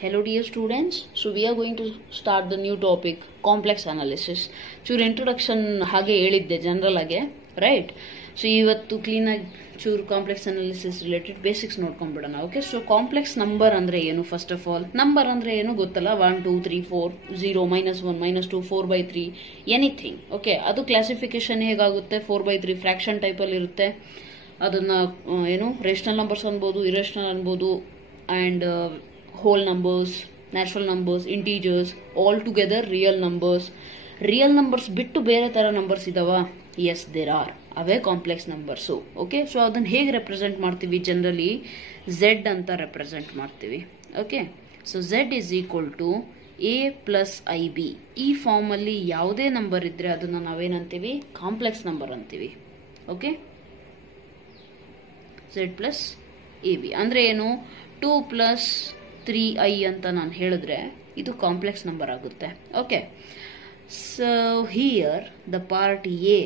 Hello dear students, so we are going to start the new topic complex analysis. ಚೂರು introduction ಹಾಗೆ ಹೇಳಿದ್ದೆ general ಆಗಿ, right? So ಇವತ್ತು clean ಆಗಿ ಚೂರು ಕಾಂಪ್ಲೆಕ್ಸ್ ಅನಾಲಿಸಿಸ್ ರಿಲೇಟೆಡ್ ಬೇಸಿಕ್ಸ್ ನೋಡ್ಕೊಂಡ್ಬಿಡೋಣ. ಓಕೆ, ಸೊ ಕಾಂಪ್ಲೆಕ್ಸ್ ನಂಬರ್ ಅಂದ್ರೆ ಏನು? ಫಸ್ಟ್ ಆಫ್ ಆಲ್ ನಂಬರ್ ಅಂದ್ರೆ ಏನು ಗೊತ್ತಲ್ಲ? 1 2 3 4 0 -1 -2 4/3 ಎನಿಥಿಂಗ್. ಓಕೆ, ಅದು ಕ್ಲಾಸಿಫಿಕೇಶನ್ ಹೇಗಾಗುತ್ತೆ? 4/3 ಫ್ರಾಕ್ಷನ್ ಟೈಪ್ ಅಲ್ಲಿ ಇರುತ್ತೆ. ಅದನ್ನ ಏನು ರೇಷನಲ್ ನಂಬರ್ಸ್ ಅನ್ಬೋದು, ಇರೇಷನಲ್ ಅನ್ಬೋದು, and whole numbers, natural numbers, integers, all together real numbers. Real numbers ಬಿಟ್ಟು ಬೇರೆ ತರ ನಂಬರ್ಸ್ ಇದಾವ? Yes, there are. ಅವೇ ಕಾಂಪ್ಲೆಕ್ಸ್ ನಂಬರ್ಸ್. ಓಕೆ, ಸೊ ಅದನ್ನ ಹೇಗೆ ರೆಪ್ರೆಸೆಂಟ್ ಮಾಡ್ತೀವಿ? ಜನರಲಿ ಝೆಡ್ ಅಂತ ರೆಪ್ರೆಸೆಂಟ್ ಮಾಡ್ತೀವಿ. Okay, so Z is equal to A plus I B. ಈ ಫಾರ್ಮ್ ಅಲ್ಲಿ ಯಾವುದೇ ನಂಬರ್ ಇದ್ರೆ ಅದನ್ನ ನಾವೇನಂತೀವಿ? ಕಾಂಪ್ಲೆಕ್ಸ್ ನಂಬರ್ ಅಂತೀವಿ. Okay, Z plus A B ಅಂದ್ರೆ ಏನು? 2 + 3i ಅಂತ ನಾನು ಹೇಳಿದ್ರೆ ಇದು ಕಾಂಪ್ಲೆಕ್ಸ್ ನಂಬರ್ ಆಗುತ್ತೆ. Okay, so here the part A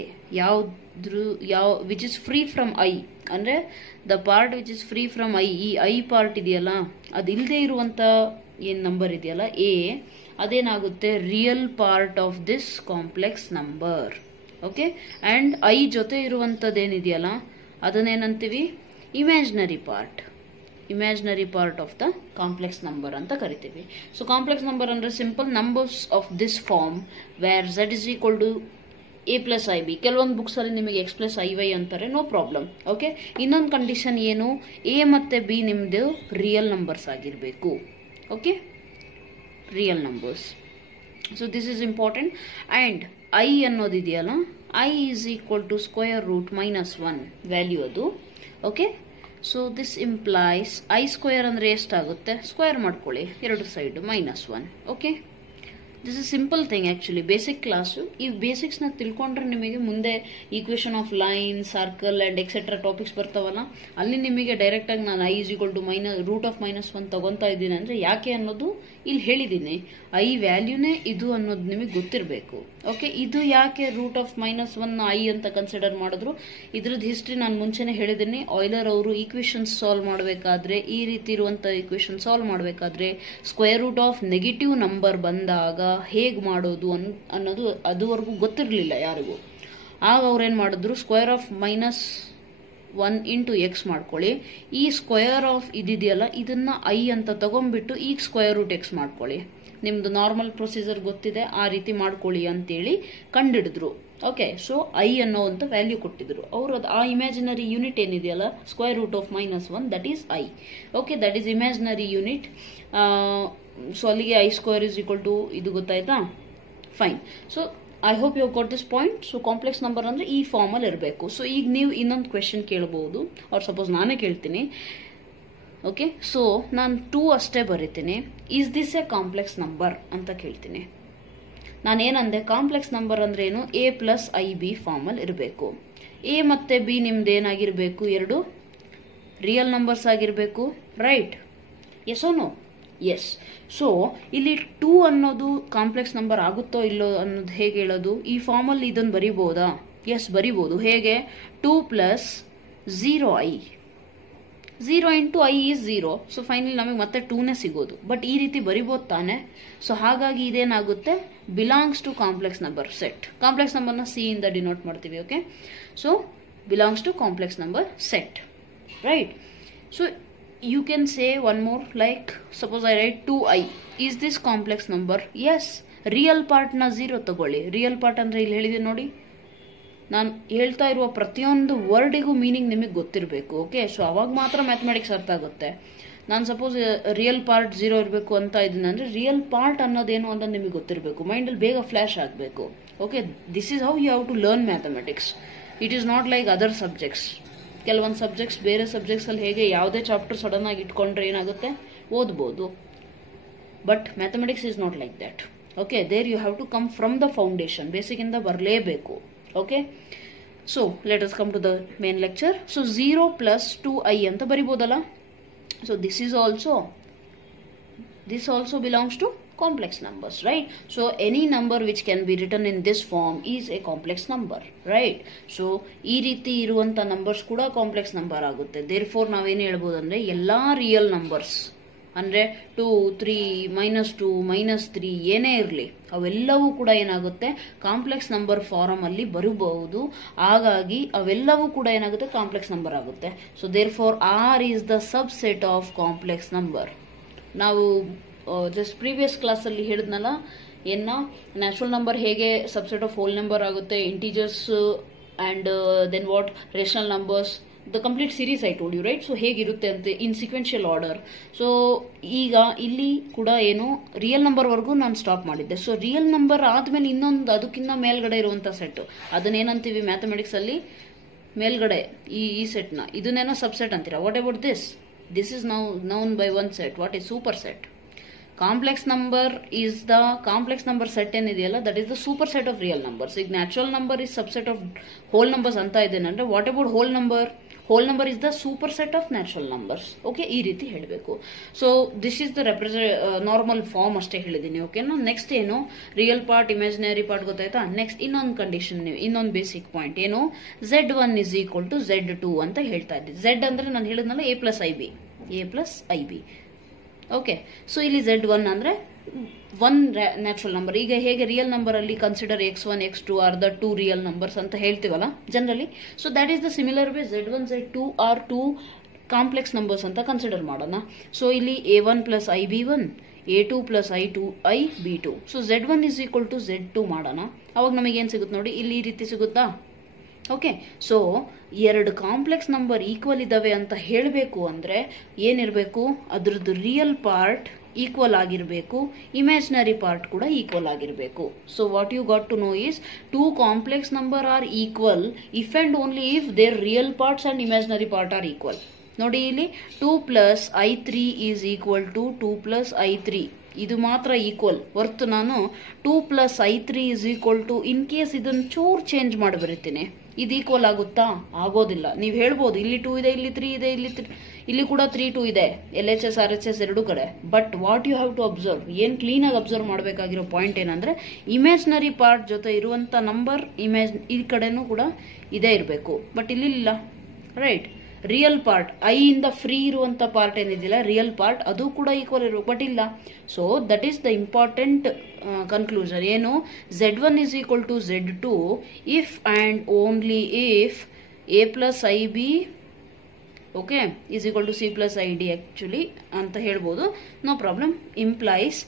which is free from I, ಅಂದ್ರೆ the part which is free from I, ಈ ಐ ಪಾರ್ಟ್ ಇದೆಯಲ್ಲ, ಅದು ಇಲ್ಲದೆ ಇರುವಂತ ಏನ್ ನಂಬರ್ ಇದೆಯಲ್ಲ ಎ, ಅದೇನಾಗುತ್ತೆ? Real part of this complex number. Okay, and I ಜೊತೆ ಇರುವಂತದ್ದೇನಿದೆಯಲ್ಲ ಅದನ್ನೇನಂತೀವಿ? Imaginary part. Imaginary part of the complex number ಅಂತ ಕರಿತೀವಿ. ಸೊ ಕಾಂಪ್ಲೆಕ್ಸ್ ನಂಬರ್ ಅಂದ್ರೆ simple numbers of this form where Z is equal to A plus I B. ಕೆಲವೊಂದು books ಅಲ್ಲಿ ನಿಮಗೆ X plus I Y ಅಂತಾರೆ, ನೋ ಪ್ರಾಬ್ಲಮ್. ಓಕೆ, ಇನ್ನೊಂದು condition ಏನು? A ಮತ್ತೆ ಬಿ ನಿಮ್ದು ರಿಯಲ್ ನಂಬರ್ಸ್ ಆಗಿರಬೇಕು. Okay, real numbers. So this is important. And I ಅನ್ನೋದಿದೆಯಲ್ಲ, I is equal to √-1 value ಅದು. Okay, so this implies I square ಅಂದ್ರೆ ಎಷ್ಟಾಗುತ್ತೆ? ಸ್ಕ್ವೇರ್ ಮಾಡ್ಕೊಳ್ಳಿ ಎರಡು side -1. Okay, this is simple thing actually. Basic class. ಈ basics ನ ತಿಳ್ಕೊಂಡ್ರೆ ನಿಮಗೆ ಮುಂದೆ equation of line, circle and etcetera topics ಬರ್ತಾವಲ್ಲ, ಅಲ್ಲಿ ನಿಮಗೆ ಡೈರೆಕ್ಟ್ ಆಗಿ ನಾನು ಐ ಈಸ್ ಈಕ್ವಲ್ ಟು √-1 ತಗೊಂತಾ ಇದ್ದೀನಿ ಅಂದ್ರೆ ಯಾಕೆ ಅನ್ನೋದು ಇಲ್ಲಿ ಹೇಳಿದ್ದೀನಿ. ಐ ವ್ಯಾಲ್ಯೂನೇ ಇದು ಅನ್ನೋದು ನಿಮಗೆ ಗೊತ್ತಿರಬೇಕು. ಓಕೆ, ಇದು ಯಾಕೆ √-1 ಐ ಅಂತ ಕನ್ಸಿಡರ್ ಮಾಡಿದ್ರು? ಇದ್ರದ್ದು ಹಿಸ್ಟ್ರಿ ನಾನು ಮುಂಚೆನೆ ಹೇಳಿದ್ದೀನಿ. ಆಯ್ಲರ್ ಅವರು ಈಕ್ವೇಶನ್ಸ್ ಸಾಲ್ವ್ ಮಾಡಬೇಕಾದ್ರೆ, ಈ ರೀತಿ ಇರುವಂತ ಈಕ್ವೇಶನ್ ಸಾಲ್ವ್ ಮಾಡಬೇಕಾದ್ರೆ square root of negative number ಬಂದಾಗ ಹೇಗ್ ಮಾಡೋದು ಅನ್ನೋದು ಅದುವರೆಗೂ ಗೊತ್ತಿರಲಿಲ್ಲ ಯಾರಿಗೂ. ಆಗ ಅವ್ರೇನ್ ಮಾಡಿದ್ರು? ಸ್ಕ್ವೇರ್ ಆಫ್ -1 ಇಂಟು ಎಕ್ಸ್ ಮಾಡ್ಕೊಳ್ಳಿ. ಈ ಸ್ಕ್ವೇರ್ ಆಫ್ ಇದೆಯಲ್ಲ ಇದನ್ನ ಐ ಅಂತ ತಗೊಂಡ್ಬಿಟ್ಟು ಈಗ √x ಮಾಡ್ಕೊಳ್ಳಿ. ನಿಮ್ದು ನಾರ್ಮಲ್ ಪ್ರೊಸೀಜರ್ ಗೊತ್ತಿದೆ, ಆ ರೀತಿ ಮಾಡ್ಕೊಳ್ಳಿ ಅಂತೇಳಿ ಕಂಡಿಡಿದ್ರು. ಓಕೆ, ಸೊ ಐ ಅನ್ನೋ ಅಂತ ವ್ಯಾಲ್ಯೂ ಕೊಟ್ಟಿದ್ರು ಅವರು. ಆ ಇಮ್ಯಾಜಿನರಿ ಯೂನಿಟ್ ಏನಿದೆಯಲ್ಲ square root of -1, that is I. Okay, that is imaginary unit. So ಅಲ್ಲಿಗೆ I square is equal to ಇದು ಗೊತ್ತಾಯ್ತಾ? Fine. So I hope you got this point. So complex number ಅಂದ್ರೆ ಈ form ಅಲ್ಲಿ ಇರಬೇಕು. So ಈಗ ನೀವು ಇನ್ನೊಂದು ಕ್ವೆಶನ್ ಕೇಳಬಹುದು, ಅವ್ರು ಸಪೋಸ್ ನಾನೇ ಕೇಳ್ತೀನಿ. ಓಕೆ, ಸೊ ನಾನು 2 ಅಷ್ಟೇ ಬರೀತೀನಿ. Is this a complex number ಅಂತ ಕೇಳ್ತೀನಿ. ನಾನೇನಂದೆ? ಕಾಂಪ್ಲೆಕ್ಸ್ ನಂಬರ್ ಅಂದ್ರೆ ಏನು? A plus I b form ಅಲ್ಲಿ ಇರಬೇಕು. ಎ ಮತ್ತೆ ಬಿ ನಿಮ್ದು ಏನಾಗಿರ್ಬೇಕು? ಎರಡು ರಿಯಲ್ ನಂಬರ್ಸ್ ಆಗಿರ್ಬೇಕು, right? Yes or no? Yes. So ಇಲ್ಲಿ 2 ಅನ್ನೋದು ಕಾಂಪ್ಲೆಕ್ಸ್ ನಂಬರ್ ಆಗುತ್ತೋ ಇಲ್ಲೋ ಅನ್ನೋದು ಹೇಗೆ ಹೇಳೋದು? ಈ ಫಾರ್ಮ್ ಅಲ್ಲಿ ಇದನ್ನು ಬರಿಬಹುದಾ? ಎಸ್, ಬರಿಬಹುದು. ಹೇಗೆ? 2 + 0i. 0 × i is 0. So final ನಮಗೆ ಮತ್ತೆ 2ನೇ ಸಿಗೋದು. ಬಟ್ ಈ ರೀತಿ ಬರಿಬಹುದು ತಾನೆ? ಸೊ ಹಾಗಾಗಿ ಇದೇನಾಗುತ್ತೆ? Belongs to complex number set. Complex ನಂಬರ್ನ ಸಿ ಇಂದ ಡಿನೋಟ್ ಮಾಡ್ತೀವಿ. Okay, so belongs to complex number set, right? So you can say one more, like suppose I write 2i. is this complex number? yes. Real part ನ 0 ತಗೊಳ್ಳಿ. Real part ಅಂದ್ರೆ ಇಲ್ಲಿ ಹೇಳಿದೆ ನೋಡಿ, ನಾನು ಹೇಳ್ತಾ ಇರುವ ಪ್ರತಿಯೊಂದು ವರ್ಡಿಗೂ ಮೀನಿಂಗ್ ನಿಮಗೆ ಗೊತ್ತಿರಬೇಕು. ಓಕೆ, ಸೊ ಅವಾಗ ಮಾತ್ರ ಮ್ಯಾಥಮೆಟಿಕ್ಸ್ ಅರ್ಥ ಆಗುತ್ತೆ. ನಾನು ಸಪೋಸ್ ರಿಯಲ್ ಪಾರ್ಟ್ 0 ಇರಬೇಕು ಅಂತ ಇದ್ದೀನಿ ಅಂದ್ರೆ ರಿಯಲ್ ಪಾರ್ಟ್ ಅನ್ನೋದೇನು ಅಂತ ನಿಮಗೆ ಗೊತ್ತಿರಬೇಕು. ಮೈಂಡಲ್ಲಿ ಬೇಗ ಫ್ಲಾಶ್ ಆಗಬೇಕು. Okay, this is how you have to learn mathematics. It is not like other subjects. ಕೆಲವೊಂದು ಸಬ್ಜೆಕ್ಟ್ಸ್, ಬೇರೆ ಸಬ್ಜೆಕ್ಟ್ಸ್ ಅಲ್ಲಿ ಹೇಗೆ ಯಾವುದೇ ಚಾಪ್ಟರ್ ಸಡನ್ ಆಗಿ ಇಟ್ಕೊಂಡ್ರೆ ಏನಾಗುತ್ತೆ? ಓದ್ಬೋದು. But mathematics is not like that. Okay, there you have to come from the foundation. Basic ಇಂದ ಬರಲೇಬೇಕು. Okay, so let us come to the main lecture. So 0 + 2i ಅಂತ ಬರಿಬೋದಲ್ಲ? So this also belongs to complex numbers, right? So any number which can be written in this form is a complex number, right? So ಈ ರೀತಿ ಇರುವಂತ numbers ಕೂಡ complex number ಆಗುತ್ತೆ. therefore ನಾವೇನು ಹೇಳ್ಬೋದು ಅಂದ್ರೆ ಎಲ್ಲಾ ರಿಯಲ್ ನಂಬರ್ಸ್ ಅಂದರೆ 2, 3, -2, -3 ಏನೇ ಇರಲಿ ಅವೆಲ್ಲವೂ ಕೂಡ ಏನಾಗುತ್ತೆ ಕಾಂಪ್ಲೆಕ್ಸ್ ನಂಬರ್ ಫಾರಮ್ ಅಲ್ಲಿ ಬರಬಹುದು. ಹಾಗಾಗಿ ಅವೆಲ್ಲವೂ ಕೂಡ ಏನಾಗುತ್ತೆ ಕಾಂಪ್ಲೆಕ್ಸ್ ನಂಬರ್ ಆಗುತ್ತೆ. So therefore R is the subset of complex number. ನಾವು ಜಸ್ಟ್ ಪ್ರೀವಿಯಸ್ ಕ್ಲಾಸಲ್ಲಿ ಹೇಳಿದ್ನಲ್ಲ ನ್ಯಾಚುರಲ್ ನಂಬರ್ ಹೇಗೆ ಸಬ್ಸೆಟ್ ಆಫ್ ಹೋಲ್ ನಂಬರ್ ಆಗುತ್ತೆ, integers and then what rational numbers, the complete series I told you right. So ಹೇಗಿರುತ್ತೆ ಅಂತೆ ಇನ್ sequential order. So ಈಗ ಇಲ್ಲಿ ಕೂಡ ರಿಯಲ್ ನಂಬರ್ ವರೆಗೂ ನಾನು ಸ್ಟಾಪ್ ಮಾಡಿದ್ದೆ. ಸೊ ರಿಯಲ್ ನಂಬರ್ ಆದ್ಮೇಲೆ ಇನ್ನೊಂದು ಅದಕ್ಕಿಂತ ಮೇಲ್ಗಡೆ ಇರುವಂತ ಸೆಟ್, ಅದನ್ನೇನಂತೀವಿ ಮ್ಯಾಥಮೆಟಿಕ್ಸ್ ಅಲ್ಲಿ ಮೇಲ್ಗಡೆ ಈ ಸೆಟ್ನ ಇದನ್ನೇನೋ ಸಬ್ಸೆಟ್ ಅಂತೀರಾ. What about this is known by one set. What is super set? Complex number is the complex number set ಏನಿದೆಯಲ್ಲ that is the super set of real numbers. ಈಗ natural number is subset of whole numbers ಅಂತ ಇದೇನಂದ್ರೆ what about whole number? Whole number is the super set of natural numbers. Okay, ಈ ರೀತಿ ಹೇಳಬೇಕು. So this is the normal form ಅಷ್ಟೇ ಹೇಳಿದ್ದೀನಿ. ಓಕೆನಾ. Next real part imaginary part ಗೊತ್ತಾಯ್ತಾ. Next ಇನ್ನೊಂದು ಕಂಡೀಷನ್, ಇನ್ನೊಂದು basic point Z1 is equal to Z2 ಅಂತ ಹೇಳ್ತಾ ಇದ್ದೆ. Z ಅಂದ್ರೆ ನಾನು ಹೇಳಿದ್ನಲ್ಲ A plus IB. Okay, so ಇಲ್ಲಿ Z1 ಅಂದ್ರೆ ಒನ್ ನ್ಯಾಚುರಲ್ ನಂಬರ್. ಈಗ ಹೇಗೆ ರಿಯಲ್ ನಂಬರ್ ಅಲ್ಲಿ consider X1, X2 are the 2 real numbers ಅಂತ ಹೇಳ್ತೀವಲ್ಲ generally. So that is the similar way Z1, Z2 are 2 complex numbers ಅಂತ ಕನ್ಸಿಡರ್ ಮಾಡೋಣ. So ಇಲ್ಲಿ A1 plus IB1, A2 plus IB2. ಸೊ Z1 is equal to Z2 ಮಾಡೋಣ. ಅವಾಗ ನಮಗೆ ಏನ್ ಸಿಗುತ್ತೆ ನೋಡಿ, ಇಲ್ಲಿ ಈ ರೀತಿ ಸಿಗುತ್ತಾ. ಓಕೆ, ಸೊ ಎರಡು ಕಾಂಪ್ಲೆಕ್ಸ್ ನಂಬರ್ ಈಕ್ವಲ್ ಇದಾವೆ ಅಂತ ಹೇಳಬೇಕು ಅಂದ್ರೆ ಏನಿರಬೇಕು, ಅದ್ರದ್ದು ರಿಯಲ್ ಪಾರ್ಟ್ ಈಕ್ವಲ್ ಆಗಿರಬೇಕು, ಇಮ್ಯಾಜಿನರಿ ಪಾರ್ಟ್ ಕೂಡ ಈಕ್ವಲ್ ಆಗಿರಬೇಕು. So what you got to know is two complex number are equal if and only if their real parts and imaginary part are equal. ನೋಡಿ ಇಲ್ಲಿ 2 plus I3 is equal to 2 plus I3 ಇದು ಮಾತ್ರ equal. ಹೊರ್ತು ನಾನು 2 plus I3 is equal to in case ಇದನ್ನು ಚೂರ್ change ಮಾಡಿ ಬರೀತೀನಿ, ಇದು ಈಕ್ವಲ್ ಆಗುತ್ತಾ? ಆಗೋದಿಲ್ಲ. ನೀವು ಹೇಳ್ಬೋದು ಇಲ್ಲಿ 2 ಇದೆ, ಇಲ್ಲಿ 3 ಇದೆ, ಇಲ್ಲಿ ಕೂಡ 3, 2 ಇದೆ, LHS RHS ಎರಡೂ ಕಡೆ. But what you have to observe, ಏನ್ ಕ್ಲೀನ್ ಆಗಿ ಅಬ್ಸರ್ವ್ ಮಾಡಬೇಕಾಗಿರೋ ಪಾಯಿಂಟ್ ಏನಂದ್ರೆ ಇಮ್ಯಾಜಿನರಿ ಪಾರ್ಟ್ ಜೊತೆ ಇರುವಂತ ನಂಬರ್ ಈ ಕಡೆನೂ ಕೂಡ ಇದೇ ಇರಬೇಕು. ಬಟ್ ಇಲ್ಲಿ ಇಲ್ಲ, ರೈಟ್. ರಿಯಲ್ ಪಾರ್ಟ್ ಐ ಇಂದ ಫ್ರೀ ಇರುವಂತ ಪಾರ್ಟ್ ಏನಿದೆಯಲ್ಲ ರಿಯಲ್ ಪಾರ್ಟ್ ಅದು ಕೂಡ ಈಕ್ವಲ್ ಇರಬೇಕು, ಬಟ್ ಇಲ್ಲ. So that is the important conclusion. Z1 is equal to Z2 if and only if A plus IB is equal to C plus ID actually ಅಂತ ಹೇಳ್ಬೋದು. No problem. Implies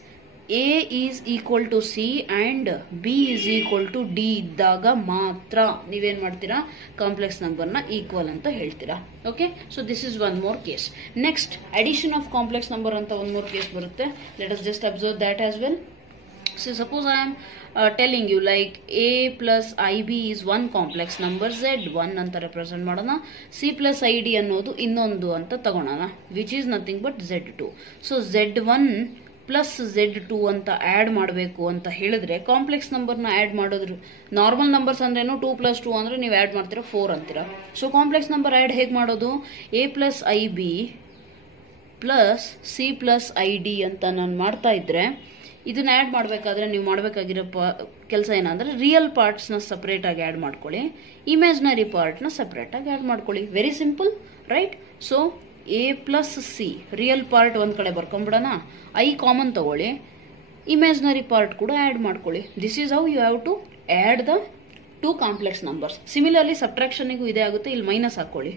A is equal to C and B is equal to D ಇದ್ದಾಗ ಮಾತ್ರ ನೀವೇನ್ ಮಾಡ್ತೀರಾ, complex ನಂಬರ್ನ equal ಅಂತ ಹೇಳ್ತೀರಾ. Okay, so this is one more case. Next addition of complex number ಅಂತ ಒನ್ ಮೋರ್ ಕೇಸ್ ಬರುತ್ತೆ. Let us just observe that as well. So suppose I am telling you like A plus IB is one complex number, Z1 ಅಂತ represent ಮಾಡೋಣ, C plus ID ಅನ್ನೋದು ಇನ್ನೊಂದು ಅಂತ ತಗೊಳ್ಳೋಣ, which is nothing but Z2. So Z1 plus Z2 ಅಂತ add ಮಾಡಬೇಕು ಅಂತ ಹೇಳಿದ್ರೆ ಕಾಂಪ್ಲೆಕ್ಸ್ ನಂಬರ್ನ ಆಡ್ ಮಾಡೋದ್ರ ನಾರ್ಮಲ್ ನಂಬರ್ಸ್ ಅಂದ್ರೇನು 2 plus 2 ಅಂದ್ರೆ ನೀವು ಆಡ್ ಮಾಡ್ತೀರಾ 4 ಅಂತೀರಾ. ಸೊ ಕಾಂಪ್ಲೆಕ್ಸ್ ನಂಬರ್ ಆಡ್ ಹೇಗೆ ಮಾಡೋದು, A plus IB plus C plus ID ಅಂತ ನಾನು ಮಾಡ್ತಾ ಇದ್ರೆ ಇದನ್ನ ಆಡ್ ಮಾಡಬೇಕಾದ್ರೆ ನೀವು ಮಾಡಬೇಕಾಗಿರೋ ಕೆಲಸ ಏನಂದ್ರೆ ರಿಯಲ್ ಪಾರ್ಟ್ಸ್ನ ಸಪರೇಟ್ ಆಗಿ ಆಡ್ ಮಾಡ್ಕೊಳ್ಳಿ, ಇಮ್ಯಾಜಿನರಿ ಪಾರ್ಟ್ನ ಸಪರೇಟ್ ಆಗಿ ಆಡ್ ಮಾಡ್ಕೊಳ್ಳಿ. Very simple, right. So A plus C real part ಒಂದ್ ಕಡೆ ಬರ್ಕೊಂಡ್ಬಿಡೋಣ, ಐ ಕಾಮನ್ ತಗೊಳ್ಳಿ, ಇಮ್ಯಾಜಿನರಿ ಪಾರ್ಟ್ ಕೂಡ ಆಡ್ ಮಾಡ್ಕೊಳ್ಳಿ. This is how you have to add the two complex numbers. Similarly ಸಬ್ಟ್ರಾಕ್ಷನ್ಗೂ ಇದೇ ಆಗುತ್ತೆ. ಇಲ್ಲಿ ಮೈನಸ್ ಹಾಕೊಳ್ಳಿ.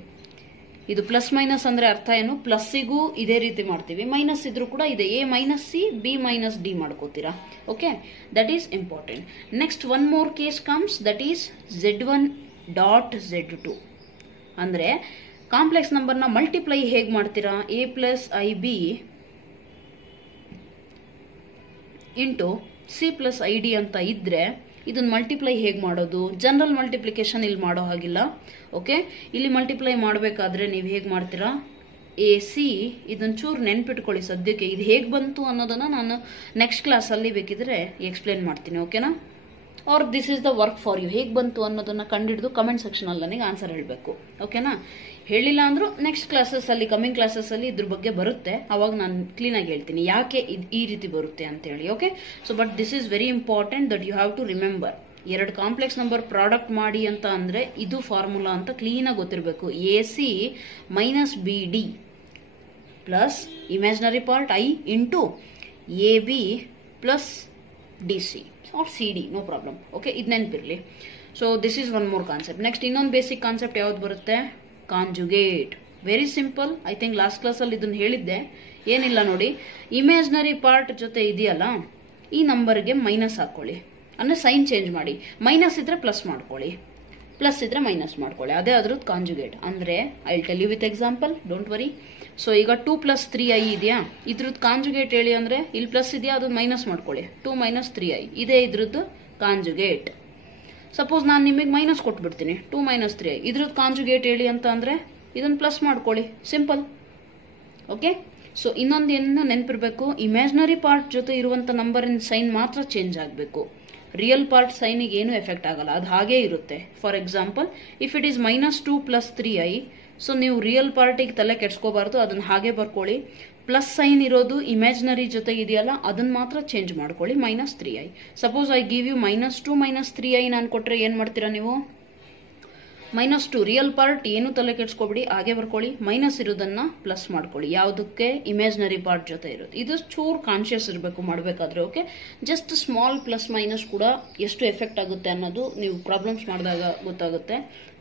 ಇದು ಪ್ಲಸ್ ಮೈನಸ್ ಅಂದ್ರೆ ಅರ್ಥ ಏನು, ಪ್ಲಸ್ಸಿಗೂ ಇದೇ ರೀತಿ ಮಾಡ್ತೀವಿ, ಮೈನಸ್ ಇದ್ರೂ ಕೂಡ ಇದೆ, A minus C B minus D ಮಾಡ್ಕೋತೀರಾ. Okay, that is important. Next one more case comes, that is Z1 dot Z2 ಅಂದ್ರೆ ಕಾಂಪ್ಲೆಕ್ಸ್ ನಂಬರ್ನ ಮಲ್ಟಿಪ್ಲೈ ಹೇಗೆ ಮಾಡ್ತೀರಾ, A plus IB into C plus ID ಅಂತ ಇದ್ರೆ ಇದನ್ನ ಮಲ್ಟಿಪ್ಲೈ ಹೇಗೆ ಮಾಡೋದು, ಜನರಲ್ ಮಲ್ಟಿಪ್ಲಿಕೇಶನ್ ಇಲ್ಲಿ ಮಾಡೋ ಹಾಗಿಲ್ಲ. ಓಕೆ, ಇಲ್ಲಿ ಮಲ್ಟಿಪ್ಲೈ ಮಾಡಬೇಕಾದ್ರೆ ನೀವು ಹೇಗೆ ಮಾಡ್ತೀರಾ, AC ಇದನ್ನ ಚೂರು ನೆನ್ಪಿಟ್ಕೊಳ್ಳಿ ಸದ್ಯಕ್ಕೆ. ಇದು ಹೇಗೆ ಬಂತು ಅನ್ನೋದನ್ನ ನಾನು ನೆಕ್ಸ್ಟ್ ಕ್ಲಾಸಲ್ಲಿ ಬೇಕಿದ್ರೆ ಎಕ್ಸ್ಪ್ಲೇನ್ ಮಾಡ್ತೀನಿ. ಓಕೆನಾ, are this is the work for you. ಹೇಗೆ ಬಂತು ಅನ್ನೋದನ್ನ ಕಂಡಿಡಿದು ಕಮೆಂಟ್ ಸೆಕ್ಷನ್ ಅಲ್ಲಿ ನನಗೆ ಆನ್ಸರ್ ಹೇಳಬೇಕು. ಓಕೆನಾ, ಹೇಳಿಲ್ಲ ಅಂದ್ರೂ ನೆಕ್ಸ್ಟ್ ಕ್ಲಾಸಸ್ ಅಲ್ಲಿ, ಕಮಿಂಗ್ ಕ್ಲಾಸಸ್ ಅಲ್ಲಿ ಇದ್ರ ಬಗ್ಗೆ ಬರುತ್ತೆ, ಅವಾಗ ನಾನು ಕ್ಲೀನ್ ಆಗಿ ಹೇಳ್ತೀನಿ ಯಾಕೆ ಈ ರೀತಿ ಬರುತ್ತೆ ಅಂತ ಹೇಳಿ. Okay, so but this is very important that you have to remember. ಎರಡು ಕಾಂಪ್ಲೆಕ್ಸ್ ನಂಬರ್ ಪ್ರಾಡಕ್ಟ್ ಮಾಡಿ ಅಂತ ಅಂದ್ರೆ ಇದು ಫಾರ್ಮುಲಾ ಅಂತ ಕ್ಲೀನ್ ಆಗಿ ಗೊತ್ತಿರಬೇಕು. AC minus BD plus imaginary part i into a b plus d c or c d, no problem. Okay, ಇದು ನೆನಪಿರಲಿ. So this is one more concept. Next ಇನ್ನೊಂದು ಬೇಸಿಕ್ ಕಾನ್ಸೆಪ್ಟ್ ಯಾವ್ದು ಬರುತ್ತೆ? Conjugate. Very simple. I think last ಕ್ಲಾಸಲ್ಲಿ ಇದನ್ನು ಹೇಳಿದ್ದೆ. ಏನಿಲ್ಲ ನೋಡಿ, ಇಮ್ಯಾಜಿನರಿ ಪಾರ್ಟ್ ಜೊತೆ ಇದೆಯಲ್ಲ, ಈ ನಂಬರ್ಗೆ ಮೈನಸ್ ಹಾಕೊಳ್ಳಿ, ಅಂದರೆ ಸೈನ್ ಚೇಂಜ್ ಮಾಡಿ. ಮೈನಸ್ ಇದ್ರೆ ಪ್ಲಸ್ ಮಾಡ್ಕೊಳ್ಳಿ, ಪ್ಲಸ್ ಇದ್ರೆ ಮೈನಸ್ ಮಾಡ್ಕೊಳ್ಳಿ. ಅದೇ ಅದ್ರದ್ದು ಕಾಂಜುಗೇಟ್. ಅಂದರೆ I tell you with example, don't worry. So ಈಗ 2 + 3i ಇದೆಯಾ, ಇದ್ರದ್ದು ಕಾಂಜುಗೇಟ್ ಹೇಳಿ ಅಂದರೆ ಇಲ್ಲಿ ಪ್ಲಸ್ ಇದೆಯಾ, ಅದನ್ನ ಮೈನಸ್ ಮಾಡ್ಕೊಳ್ಳಿ. 2 - 3i ಇದೇ ಇದ್ರದ್ದು ಕಾಂಜುಗೇಟ್. ಸಪೋಸ್ ನಾನು ನಿಮಗೆ ಮೈನಸ್ ಕೊಟ್ಬಿಡ್ತೀನಿ, 2 - 3i, ಇದ್ರದ್ದು ಕಾಂಜುಗೇಟ್ ಹೇಳಿ ಅಂತ ಅಂದರೆ ಇದನ್ನು ಪ್ಲಸ್ ಮಾಡ್ಕೊಳ್ಳಿ, ಸಿಂಪಲ್. ಓಕೆ, ಸೊ ಇನ್ನೊಂದು ಏನು ನೆನಪಿರಬೇಕು, ಇಮ್ಯಾಜಿನರಿ ಪಾರ್ಟ್ ಜೊತೆ ಇರುವಂಥ ನಂಬರಿನ ಸೈನ್ ಮಾತ್ರ ಚೇಂಜ್ ಆಗಬೇಕು. ರಿಯಲ್ ಪಾರ್ಟ್ ಸೈನಿಗೆ ಏನು ಎಫೆಕ್ಟ್ ಆಗಲ್ಲ, ಅದು ಹಾಗೇ ಇರುತ್ತೆ. For example, if it is -2 + 3i, so ನೀವು ರಿಯಲ್ ಪಾರ್ಟಿಗೆ ತಲೆ ಕೆಡ್ಸ್ಕೋಬಾರ್ದು, ಅದನ್ನ ಹಾಗೆ ಬರ್ಕೊಳ್ಳಿ. ಪ್ಲಸ್ ಸೈನ್ ಇರೋದು ಇಮ್ಯಾಜಿನರಿ ಜೊತೆ ಇದೆಯಲ್ಲ, ಅದನ್ನ ಮಾತ್ರ ಚೇಂಜ್ ಮಾಡ್ಕೊಳ್ಳಿ, -3i. Suppose I give you -2 - 3i ನಾನು ಕೊಟ್ಟರೆ ಏನು ಮಾಡ್ತೀರಾ ನೀವು? -2 ರಿಯಲ್ ಪಾರ್ಟ್ ಏನು ತಲೆ ಕೆಡ್ಸ್ಕೊಬಿಡಿ, ಹಾಗೆ ಬರ್ಕೊಳ್ಳಿ. ಮೈನಸ್ ಇರೋದನ್ನ ಪ್ಲಸ್ ಮಾಡ್ಕೊಳ್ಳಿ. ಯಾವುದಕ್ಕೆ? ಇಮ್ಯಾಜಿನರಿ ಪಾರ್ಟ್ ಜೊತೆ ಇರೋದು. ಇದು ಚೂರ್ ಕಾನ್ಶಿಯಸ್ ಇರಬೇಕು ಮಾಡಬೇಕಾದ್ರೆ. Okay, just small plus minus ಕೂಡ ಎಷ್ಟು ಎಫೆಕ್ಟ್ ಆಗುತ್ತೆ ಅನ್ನೋದು ನೀವು ಪ್ರಾಬ್ಲಮ್ಸ್ ಮಾಡಿದಾಗ ಗೊತ್ತಾಗುತ್ತೆ.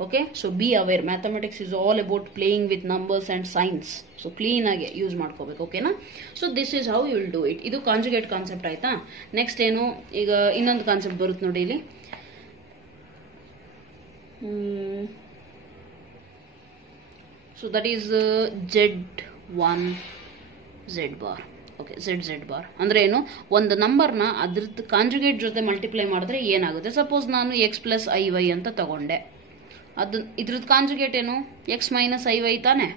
Okay, so be aware. Mathematics is all about playing with numbers and signs. So clean ಆಗಿ ಯೂಸ್ ಮಾಡ್ಕೋಬೇಕು. ಓಕೆನಾ? So this is how you will do it. ಇದು ಕಾಂಜುಗೇಟ್ ಕಾನ್ಸೆಪ್ಟ್ ಆಯ್ತಾ? ನೆಕ್ಸ್ಟ್ ಏನು, ಈಗ ಇನ್ನೊಂದು ಕಾನ್ಸೆಪ್ಟ್ ಬರುತ್ತೆ ನೋಡಿ ಇಲ್ಲಿ. So that is Z1 Z bar. Okay, Z bar ಅಂದ್ರೆ ಏನು? ಒಂದು ನಂಬರ್ನ ಅದ್ರದ್ದು ಕಾಂಜುಗೇಟ್ ಜೊತೆ ಮಲ್ಟಿಪ್ಲೈ ಮಾಡಿದ್ರೆ ಏನಾಗುತ್ತೆ? ಸಪೋಸ್ ನಾನು x + iy ಅಂತ ತಗೊಂಡೆ, ಅದು ಇದ್ರದ್ದು ಕಾಂಜುಗೇಟ್ ಏನು? x - iy ತಾನೆ.